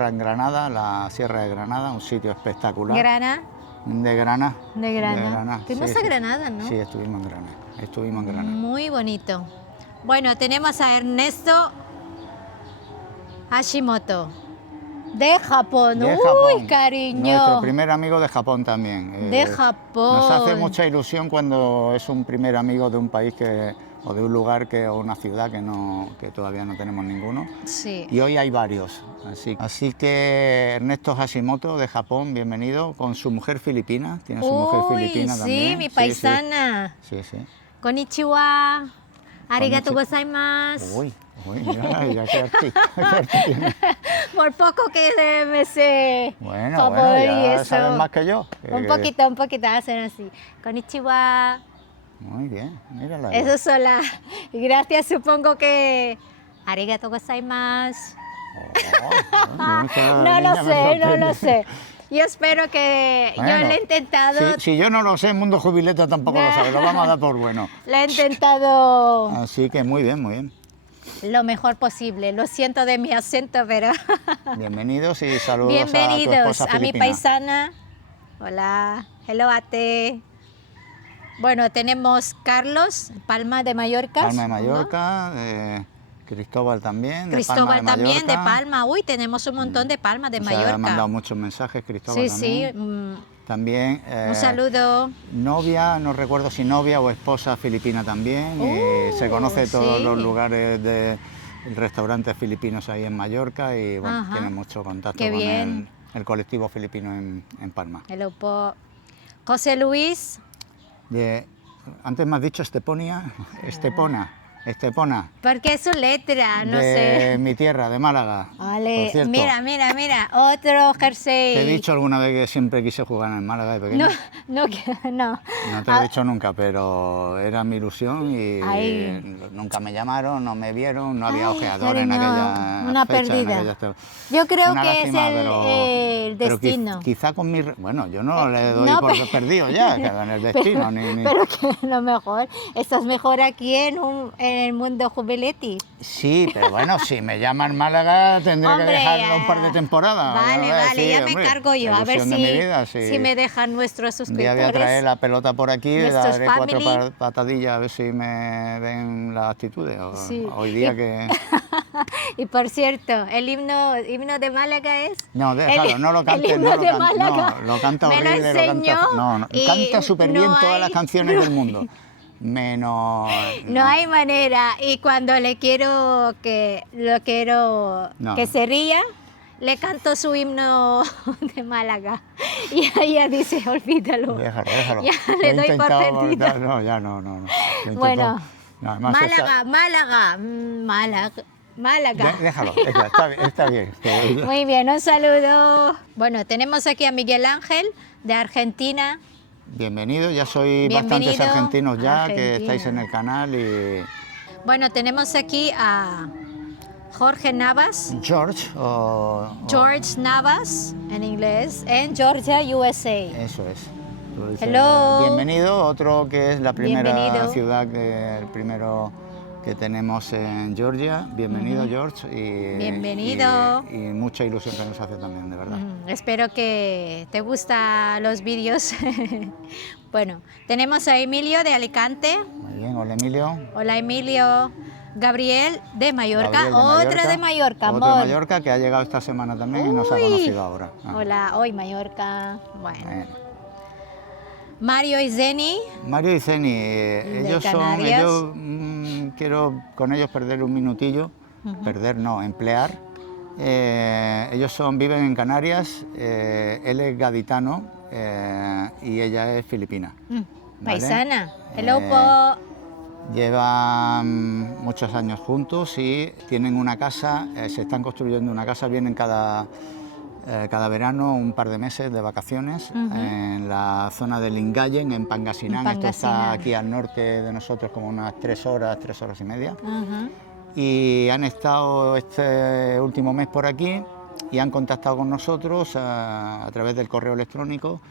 en Granada, la Sierra de Granada, un sitio espectacular. Grana. De Granada. De Granada. Fuimos sí, a sí. Granada, ¿no? Sí, estuvimos en Granada. Muy bonito. Bueno, tenemos a Ernesto Hashimoto, de Japón. De Uy, Japón. cariño. Nuestro primer amigo de Japón también. De Japón. Nos hace mucha ilusión cuando es un primer amigo de un país o de un lugar o una ciudad que todavía no tenemos ninguno. Sí. Y hoy hay varios. Así que Ernesto Hashimoto de Japón, bienvenido, con su mujer filipina. Tiene su mujer filipina sí, también. mi paisana. Sí, sí. Konnichiwa. Arigatou gozaimasu. Uy, ya qué artista. Por poco que me sé Bueno, Japón y ya eso. sabes más que yo. Un poquito, hacen así. Konnichiwa. Muy bien, mírala. Eso sola. Gracias, supongo que... Arigatou gozaimasu. No lo sé. Yo espero que... Bueno, yo le he intentado... Si yo no lo sé, Mundo Jubileta tampoco lo sabe, lo vamos a dar por bueno. Le he intentado Así que muy bien, muy bien. lo mejor posible. Lo siento de mi acento, pero... Bienvenidos y saludos a tu Bienvenidos esposa a mi filipina. paisana. Hola, hello ate. Bueno, tenemos Carlos, Palma de Mallorca. Palma de ¿no? Mallorca, Cristóbal también. Cristóbal de Palma de también, de Mallorca. Palma. Uy, tenemos un montón de Palmas de Se Mallorca. ha mandado muchos mensajes, Cristóbal Sí, también. sí. También Un saludo. novia, no recuerdo si novia o esposa filipina también. Se conoce todos sí. los lugares de restaurantes filipinos ahí en Mallorca y bueno, Ajá. tiene mucho contacto Qué con bien. el colectivo filipino en Palma. Hello po. José Luis. Antes me has dicho Estepona. Porque es su letra, no de sé. mi tierra, de Málaga. Vale, Por cierto, mira, otro jersey. ¿te he dicho alguna vez que siempre quise jugar en Málaga de pequeño? No. No te lo he dicho nunca, pero era mi ilusión y Ay. nunca me llamaron, no me vieron, no había Ay, ojeador en cariño, aquella una fecha, en pérdida. aquella- Yo creo Una que lástima, es el pero destino. quizá con mi... Bueno, yo no le doy no, por pero- perdido ya, que en el destino. ni... Pero que lo mejor, estás mejor aquí en el mundo jubileti. Sí, pero bueno, si me llaman Málaga tendré Hombre, que dejar un par de temporadas. Vale, ¿no? vale, Sí, ya me hombre, encargo yo. la A ver ilusión de mi vida, si me dejan nuestros Un día voy a suscriptores. traer la pelota por aquí, le nuestros daré cuatro family. patadillas a ver si me ven las actitudes. Sí. Hoy día que... Y por cierto, el himno de Málaga es... No, déjalo, no lo cantes, el himno no lo de cantes. Málaga. No, lo canta Me lo horrible, lo enseñó canta... No, y canta súper bien no todas hay- las canciones del mundo. Menos... No hay manera. Y cuando lo quiero No. que se ría, le canto su himno de Málaga. Y ella dice, olvídalo. Déjalo. Ya Lo le he doy por intentado, perdida. No, ya no. Lo intento. Bueno, No, además Málaga. Déjalo, está bien. Muy bien, un saludo. Bueno, tenemos aquí a Miguel Ángel de Argentina. Bienvenido, ya sois Bienvenido, bastantes argentinos ya que Argentina. estáis en el canal y... Bueno, tenemos aquí a Jorge Navas. George George Navas, en inglés, en Georgia, USA. Eso es. Tú dices, Hello. Bienvenido, otro que es la primera Bienvenido. ciudad, el primero que tenemos en Georgia. Bienvenido, George. Bienvenido. Y mucha ilusión que nos hace también, de verdad. Espero que te gustan los vídeos. Bueno, tenemos a Emilio de Alicante. Muy bien, hola Emilio. Hola Emilio. Gabriel de Mallorca. Gabriel de Otra de Mallorca, Otro amor. de Mallorca que ha llegado esta semana también y nos ha Uy. conocido ahora. Ah, Hola, hoy Mallorca. Bueno. bueno. Mario y Zeni. Mario y Zeni, ellos son, Canarias. quiero con ellos perder un minutillo, perder no, emplear. Ellos viven en Canarias, él es gaditano y ella es filipina. ¿vale? Paisana. Hello Eh, po. Llevan muchos años juntos y tienen una casa, se están construyendo una casa, vienen cada verano un par de meses de vacaciones en la zona de Lingayen, en Pangasinan. Esto está Pangasinan. aquí al norte de nosotros, como unas 3 horas y media. Ujú. Y han estado este último mes por aquí y han contactado con nosotros a través del correo electrónico.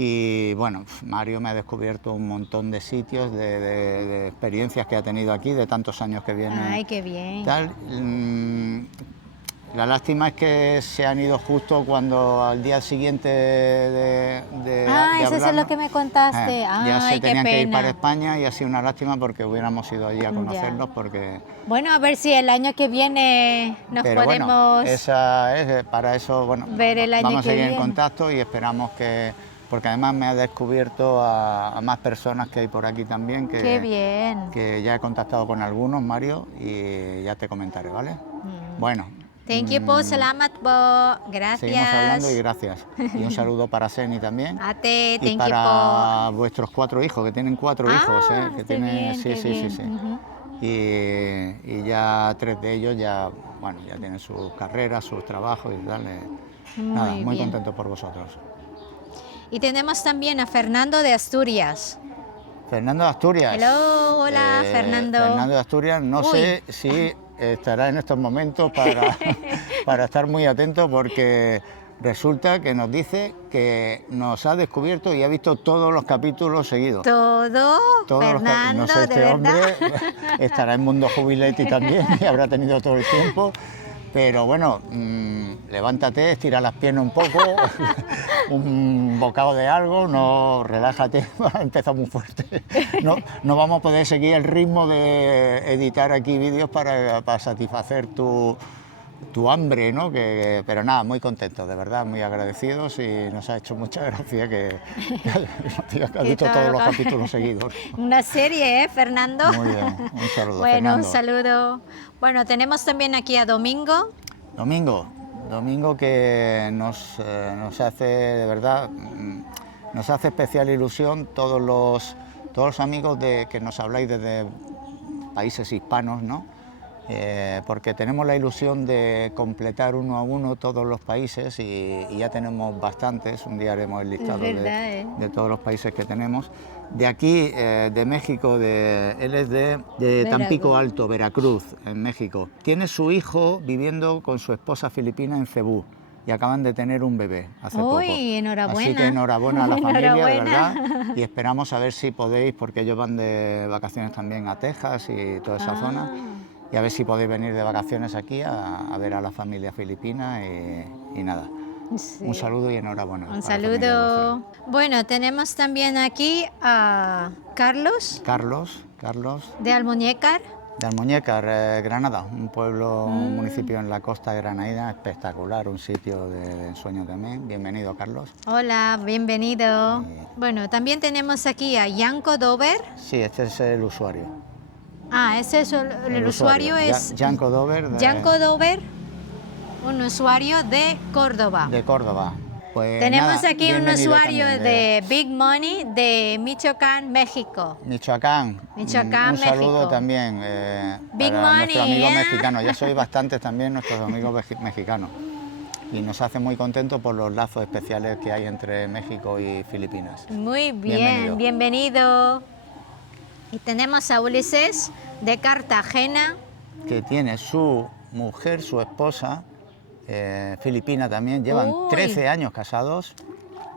Y bueno, Mario me ha descubierto un montón de sitios, de experiencias que ha tenido aquí, de tantos años que viene. Ay, qué bien. Tal. La lástima es que se han ido justo cuando al día siguiente de Eso es hablarnos, lo que me contaste. ya se Ay, qué tenían que ir para pena. España y ha sido una lástima porque hubiéramos ido allí a conocerlos porque... Bueno, a ver si el año que viene nos Pero podemos... bueno, para eso, bueno, ver el año vamos a que seguir en viene. contacto y esperamos que... Porque además me ha descubierto a más personas que hay por aquí también, Qué bien. que ya he contactado con algunos, Mario, y ya te comentaré, ¿vale? Bueno, Thank you po, salamat po. Gracias. seguimos hablando y gracias. Y un saludo para Seni también. Ate, Y thank you para vuestros 4 hijos, que tienen 4 hijos, que qué tienen, bien, sí, qué sí, bien. sí, sí. Ujú. Y ya 3 de ellos ya tienen sus carreras, sus trabajos y tal. Nada, muy bien. contento por vosotros. Y tenemos también a Fernando de Asturias. Fernando de Asturias. Hello, hola, Fernando. Fernando de Asturias, no Uy. sé si estará en estos momentos para estar muy atento porque resulta que nos dice que nos ha descubierto y ha visto todos los capítulos seguidos. Todo, Fernando, no sé, de este verdad. hombre estará en Mundo Jubiletti también y habrá tenido todo el tiempo. Pero bueno, levántate, estira las piernas un poco, un bocado de algo, no, relájate, ha empezado muy fuerte. No vamos a poder seguir el ritmo de editar aquí vídeos para satisfacer tu tu hambre, ¿no? Pero nada, muy contentos, de verdad, muy agradecidos y nos ha hecho mucha gracia que has visto todos los capítulos seguidos. Una serie, ¿eh, Fernando? Muy bien, un saludo, Bueno, Fernando. un saludo. Bueno, tenemos también aquí a Domingo. Domingo que nos hace, de verdad, nos hace especial ilusión todos los amigos que nos habláis desde países hispanos, ¿no? Porque tenemos la ilusión de completar uno a uno todos los países y ya tenemos bastantes, un día haremos el listado de todos los países que tenemos. De aquí, de México, él es de Tampico Alto, Veracruz, en México. Tiene su hijo viviendo con su esposa filipina en Cebú y acaban de tener un bebé hace poco. Enhorabuena. Así que enhorabuena a la familia, de Enhorabuena. verdad. Y esperamos a ver si podéis, porque ellos van de vacaciones también a Texas y toda esa zona. Y a ver si podéis venir de vacaciones aquí a ver a la familia filipina y nada. Sí. Un saludo y enhorabuena. Un a la familia saludo. Bueno, tenemos también aquí a Carlos Carlos de Almuñécar. de Almuñécar, Granada, un pueblo, un municipio en la costa granadina espectacular, un sitio de ensueño también. Bienvenido, Carlos. Hola, bienvenido. Bueno, también tenemos aquí a Yanko Dover. Sí, este es el usuario. Ese es el usuario es Yanko Dover. Yanko Dover, un usuario de Córdoba. De Córdoba. Pues Tenemos nada, aquí un bienvenido usuario también de Big Money de Michoacán, México. Michoacán. Michoacán, un saludo México. también Big para Money, nuestros amigos ¿eh? mexicanos. Ya sois bastantes también nuestros amigos mexicanos. Y nos hace muy contentos por los lazos especiales que hay entre México y Filipinas. Muy bien, bienvenido. Y tenemos a Ulises de Cartagena. Que tiene su mujer, su esposa, filipina también. Llevan 13 años casados.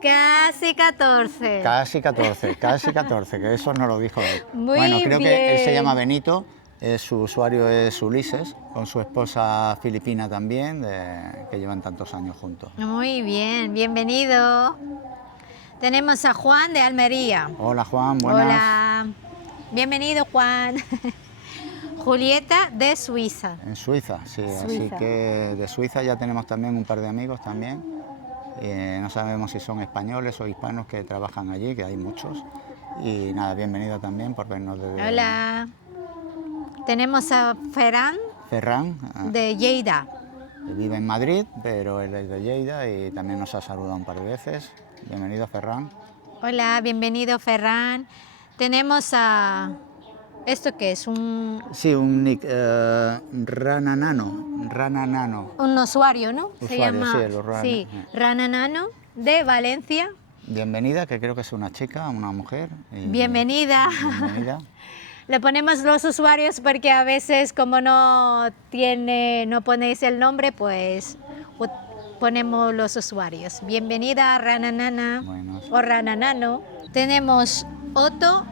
Casi 14. Casi 14, que eso nos lo dijo él. Muy bueno, creo que él se bien. llama Benito, su usuario es Ulises, con su esposa filipina también, que llevan tantos años juntos. Muy bien, bienvenido. Tenemos a Juan de Almería. Hola Juan, buenas. Hola, bienvenido Juan. Julieta de Suiza. En Suiza, sí, así Suiza. que de Suiza ya tenemos también un par de amigos también. No sabemos si son españoles o hispanos que trabajan allí, que hay muchos. Y nada, bienvenido también por vernos desde... Hola. Tenemos a Ferran Ferran, de Lleida. que vive en Madrid, pero él es de Lleida y también nos ha saludado un par de veces. Bienvenido, Ferran. Hola, bienvenido Ferran. Tenemos a... ¿Esto qué es? Sí, un nick, Rananano. Un usuario, ¿no? Se Usuario, llama... sí, el usuario. Sí, Rananano de Valencia. Bienvenida, que creo que es una chica, una mujer. y- Bienvenida. Bienvenida. Le ponemos los usuarios porque a veces como no ponéis el nombre, pues ponemos los usuarios. Bienvenida Rananana o Rananano. Tenemos Otto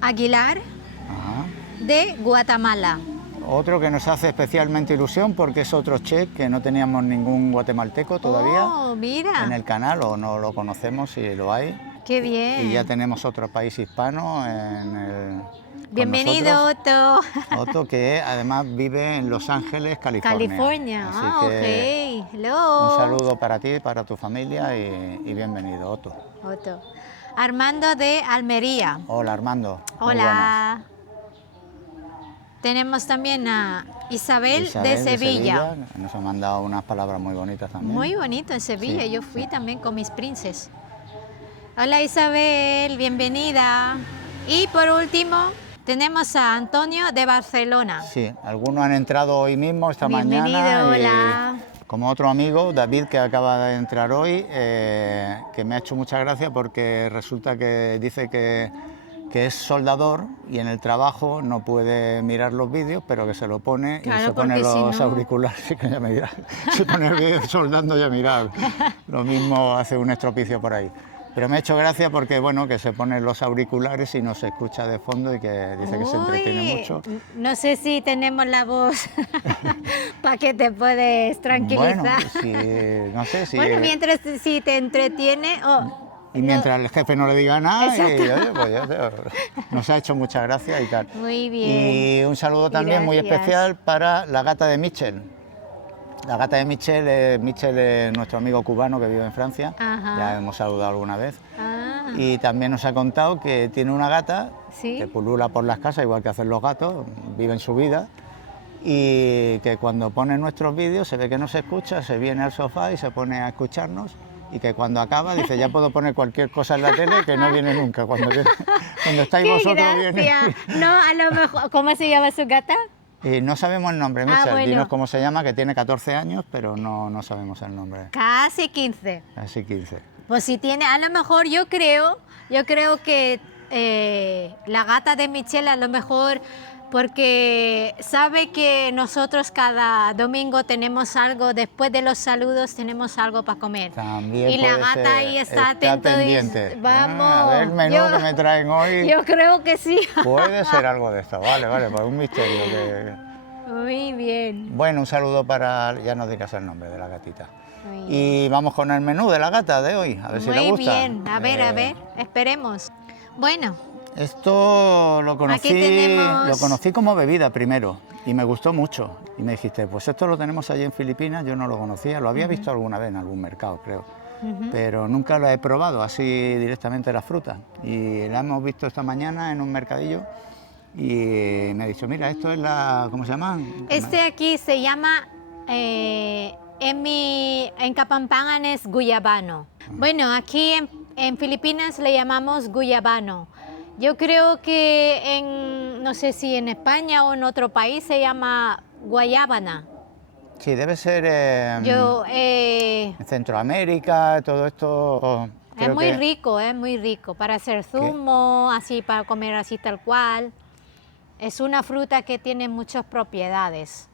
Aguilar Ajá. de Guatemala. Otro que nos hace especialmente ilusión porque es otro che que no teníamos ningún guatemalteco todavía Oh, mira. en el canal, o no lo conocemos si lo hay. Qué bien. Y ya tenemos otro país hispano en el... con Bienvenido nosotros. Otto. Otto, que además vive en Los Ángeles, California. California. Así que Ok. Hello. un saludo para ti, para tu familia y bienvenido, Otto. Otto. Armando de Almería. Hola, Armando. Muy Hola. Tenemos también a Isabel, buenas. de Isabel Sevilla. Nos ha mandado unas palabras muy bonitas también. Muy bonito en Sevilla. Sí. Yo fui también con mis princes. Hola Isabel, bienvenida. Y por último tenemos a Antonio de Barcelona. Sí, algunos han entrado hoy mismo, esta Bienvenido, mañana. hola. Como otro amigo, David, que acaba de entrar hoy, que me ha hecho mucha gracia porque resulta que dice que es soldador y en el trabajo no puede mirar los vídeos, pero que se lo pone Claro, y se pone porque si los no- auriculares y que ya me dirá. Se pone el vídeo soldando y a mirar. Lo mismo hace un estropicio por ahí. Pero me ha hecho gracia porque, bueno, que se pone los auriculares y no se escucha de fondo y que dice que se entretiene Uy, mucho. No sé si tenemos la voz para que te puedes tranquilizar. Bueno, si, no sé si... Bueno, mientras si te entretiene... Y mientras el jefe no le diga nada, y, Exacto. oye, pues ya nos ha hecho mucha gracia y tal. Muy bien. Y un saludo también muy Gracias. especial para la gata de Mitchell, La gata de Michel es nuestro amigo cubano que vive en Francia, Ajá. ya hemos saludado alguna vez. Ah, Y también nos ha contado que tiene una gata ¿sí? que pulula por las casas, igual que hacen los gatos, viven su vida, y que cuando pone nuestros vídeos se ve que no se escucha, se viene al sofá y se pone a escucharnos, y que cuando acaba dice, ya puedo poner cualquier cosa en la tele, que no viene nunca. Cuando estáis ¡Qué vosotros viene. gracia! No, a lo mejor... ¿Cómo se llama su gata? Y no sabemos el nombre, Michel, bueno. dinos cómo se llama, que tiene 14 años, pero no sabemos el nombre. Casi 15. Así 15. Pues si tiene, a lo mejor yo creo que la gata de Michelle a lo mejor porque sabe que nosotros cada domingo tenemos algo, después de los saludos tenemos algo para comer. También y la puede gata ser, ahí está atento y pendiente. dice, vamos. A ver el menú yo- que me traen hoy. Yo creo que sí. Puede ser algo de esto, vale, pues un misterio. Muy bien. Bueno, un saludo para, ya no digas el nombre de la gatita. Muy bien. Y vamos con el menú de la gata de hoy, a ver si le Muy gusta. bien, a ver, esperemos. Bueno, Esto lo Aquí tenemos- conocí como bebida primero y me gustó mucho. Y me dijiste, pues esto lo tenemos allí en Filipinas, yo no lo conocía, lo había visto alguna vez en algún mercado, creo. Pero nunca lo he probado así directamente la fruta. Y la hemos visto esta mañana en un mercadillo y me ha dicho, mira, esto es la, ¿cómo se llama? este aquí se llama, en Kapampangan es guyabano. Bueno, aquí en Filipinas le llamamos guyabano. Yo creo que no sé si en España o en otro país se llama guayábana. Sí, debe ser En en Centroamérica, todo esto. Es creo muy que- rico, es muy rico para hacer zumo, así para comer así tal cual. Es una fruta que tiene muchas propiedades.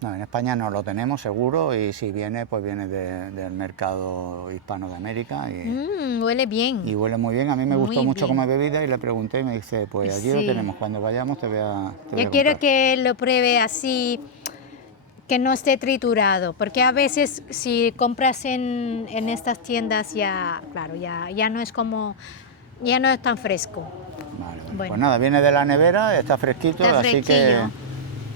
No, en España no lo tenemos seguro y si viene, pues viene del mercado hispano de América Huele bien. y huele muy bien. A mí me Muy gustó mucho bien. como bebida y le pregunté y me dice, pues allí lo Sí. tenemos, cuando vayamos te voy a Yo quiero comprar. que lo pruebe así, que no esté triturado, porque a veces si compras en estas tiendas ya, claro, ya no es como, ya no es tan fresco. Vale, vale. Bueno. Pues nada, viene de la nevera, está fresquito, Está así que fresquillo.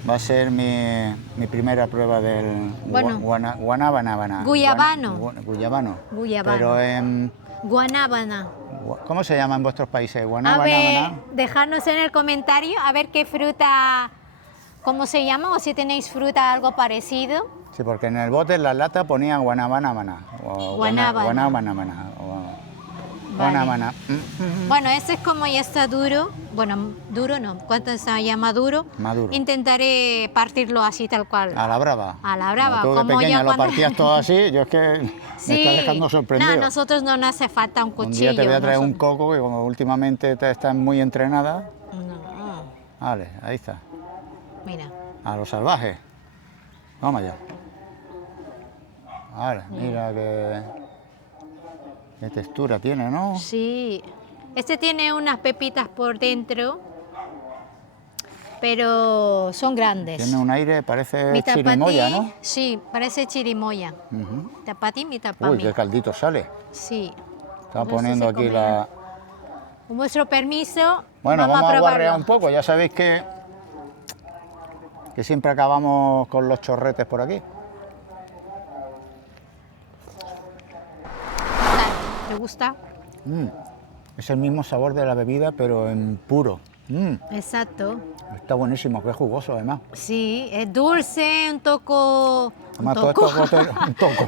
va a ser mi primera prueba del Bueno. guanábana. Guyabano. Guyabano. Guyabano. Pero en... Guanábana. ¿Cómo se llama en vuestros países? A Guanábana. ver, dejadnos en el comentario a ver qué fruta, cómo se llama o si tenéis fruta algo parecido. Sí, porque en el bote, en la lata, ponían guanábana. Guanábana. Guanábana. Bueno, este es como ya está duro. Bueno, duro no. ¿Cuánto está ya maduro? Maduro. Intentaré partirlo así tal cual. A la brava. A la brava, Tú de como pequeña yo lo cuando- partías todo así, yo es que me está dejando sorprendido. No, nosotros no nos hace falta un Un cuchillo. día te voy a traer un nosotros- coco que como últimamente te estás muy entrenada. No, Vale, ahí está. mira. A lo salvaje. Vamos allá. Vale, mira qué textura tiene, ¿no? Sí. Este tiene unas pepitas por dentro, pero son grandes. Tiene un aire, parece Mitad pa' chirimoya, ti, ¿no? Sí, parece chirimoya. Ujú. Mitad para ti, mitad para Uy, mí. qué caldito sale. Sí. Está Pues poniendo se aquí come. la... Con vuestro permiso, Bueno, vamos a probarlo. guarrear un poco. Ya sabéis que siempre acabamos con los chorretes por aquí. ¿Te gusta? Mm. Es el mismo sabor de la bebida, pero en puro. Exacto. Está buenísimo, qué jugoso además. Sí, es dulce, un toco... Además, todo esto un toco.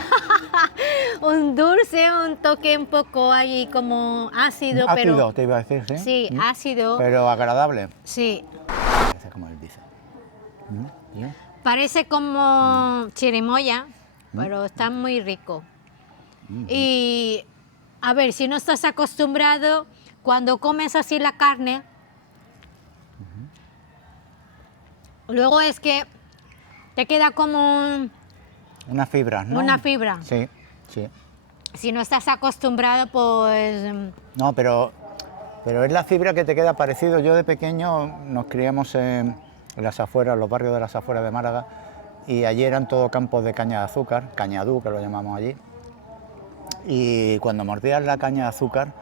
un dulce, un toque un poco ahí como ácido, Ácido, pero... te iba a decir, ¿sí? Sí, ácido. Pero agradable. Sí. Parece como él dice. ¿Sí? Parece como chirimoya, pero está muy rico. Y a ver, si no estás acostumbrado, cuando comes así la carne, luego es que te queda como Unas fibras, ¿no? una fibra. Sí, sí. Si no estás acostumbrado, pues... No, pero es la fibra que te queda parecido. Yo de pequeño nos criamos en las afueras, los barrios de las afueras de Málaga, y allí eran todo campos de caña de azúcar, cañadú, que lo llamamos allí. Y cuando mordías la caña de azúcar,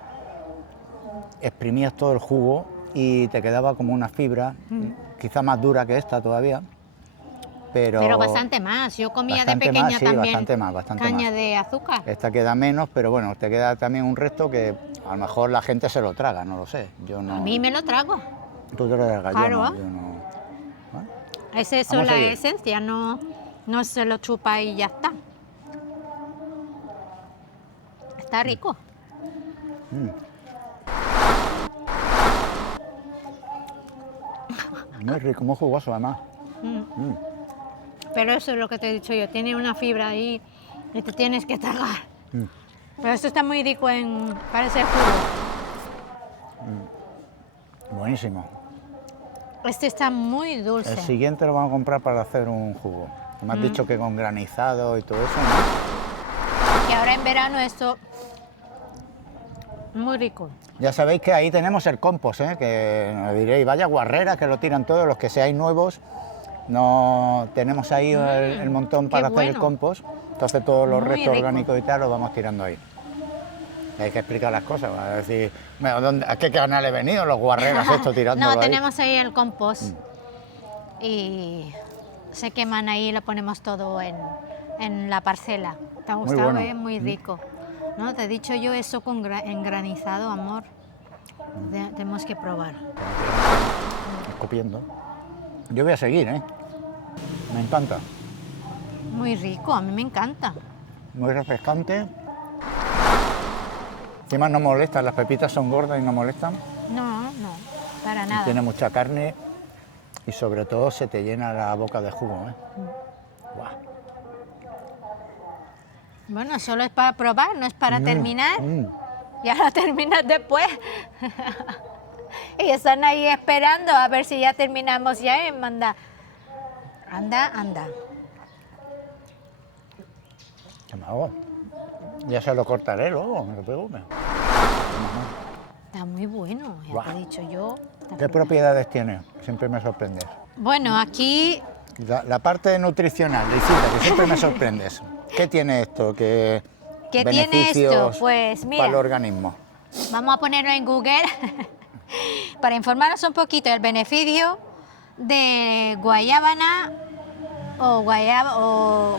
exprimías todo el jugo y te quedaba como una fibra, quizá más dura que esta todavía, Pero bastante más. Yo comía de bastante pequeña más, sí, también bastante caña más. de azúcar. Esta queda menos, pero bueno, te queda también un resto que a lo mejor la gente se lo traga, no lo sé. Yo no. A mí me lo trago. Tú te lo tragas, Claro. yo no. Bueno, Es eso Vamos a la seguir. esencia, no se lo chupa y ya está. Está rico. muy rico, muy jugoso además. Pero eso es lo que te he dicho yo, tiene una fibra ahí y te tienes que tragar. Pero esto está muy rico para ese jugo. Buenísimo. Este está muy dulce. El siguiente lo vamos a comprar para hacer un jugo. Me has dicho que con granizado y todo eso, ¿no? Y ahora en verano esto, muy rico. Ya sabéis que ahí tenemos el compost, ¿eh? Que nos diréis, vaya guarrera, que lo tiran todos, los que seáis nuevos, no tenemos ahí el montón para hacer el bueno. compost, entonces todos los Muy restos rico. orgánicos y tal los vamos tirando ahí. Hay que explicar las cosas, va a decir, ¿a qué canal he venido los guarreras estos tirándolo No, ahí? tenemos ahí el compost y se queman ahí y lo ponemos todo en la parcela. ¿Te ha gustado? bueno. ¿Eh? Muy rico. ¿No? Te he dicho yo eso con engranizado, amor. Tenemos que probar. Escupiendo. Yo voy a seguir, ¿eh? Me encanta. Muy rico, a mí me encanta. Muy refrescante. Encima no molestan, las pepitas son gordas y no molestan. No, para nada. Tiene mucha carne y sobre todo se te llena la boca de jugo, ¿eh? Guau. Bueno, solo es para probar, no es para terminar. Ya lo terminas después. Y están ahí esperando a ver si ya terminamos ya y manda. Anda. ¿Qué me hago? Ya se lo cortaré luego, me lo pego. Está muy bueno, ya te he dicho yo. ¿Qué propiedades tiene? Siempre me sorprendes. Bueno, aquí La parte nutricional, Lisita, que siempre me sorprendes. ¿Qué tiene esto? ¿Qué tiene esto? beneficios Pues mira, para el organismo? vamos a ponerlo en Google para informarnos un poquito del beneficio de guayabana o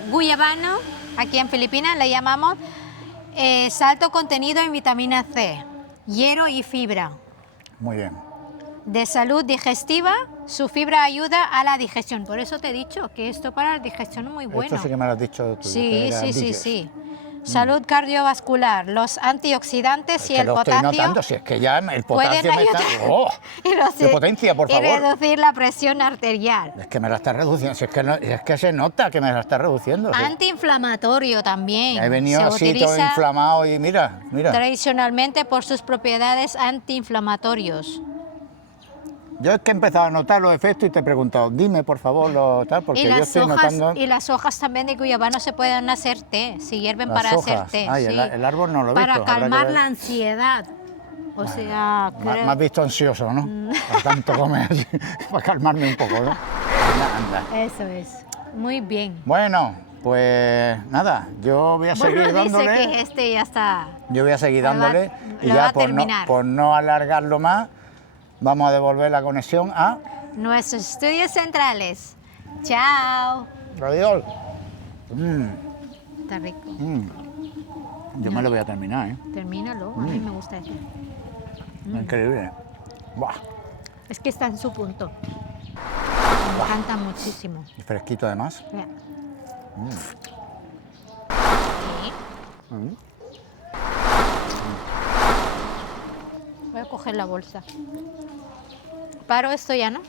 guyabano, aquí en Filipinas le llamamos alto contenido en vitamina C, hierro y fibra. Muy bien. De salud digestiva, su fibra ayuda a la digestión. Por eso te he dicho que esto para la digestión es muy bueno. Esto sí que me lo has dicho tú. que era digest. Sí. Salud cardiovascular, los antioxidantes Es y que el lo estoy potasio notando, si es que ya el pueden potasio me está... ayudar. ¡Oh! y los- ¡Qué potencia, por y favor! reducir la presión arterial. Es que me la está reduciendo, si es que, es que se nota que me la está reduciendo. sí. Antiinflamatorio también. He venido Se así todo utiliza inflamado y mira. tradicionalmente por sus propiedades antiinflamatorios. Yo es que he empezado a notar los efectos y te he preguntado, dime por favor lo tal, porque yo estoy notando... Y las hojas también de guyabano se pueden hacer té, se hierven Las para hojas. hacer té. Ay, sí. el árbol no lo he Para visto, habrá que calmar ver. la ansiedad. O sea, Me has visto ansioso, ¿no? Para tanto comer así, para calmarme un poco, ¿no? Anda. Eso es. Muy bien. Bueno, pues nada, yo voy a seguir Bueno, dice dándole. que este ya está. Yo voy a seguir Lo va- dándole y lo va ya a terminar. por no alargarlo más, vamos a devolver la conexión a Nuestros estudios centrales. Chao. Radiol. Está rico. Yo me lo voy a terminar, ¿eh? Termínalo. A mí me gusta ese. Increíble. Buah. Es que está en su punto. Me encanta muchísimo. Y fresquito además. Mira. Voy a coger la bolsa. Paro esto ya, ¿no?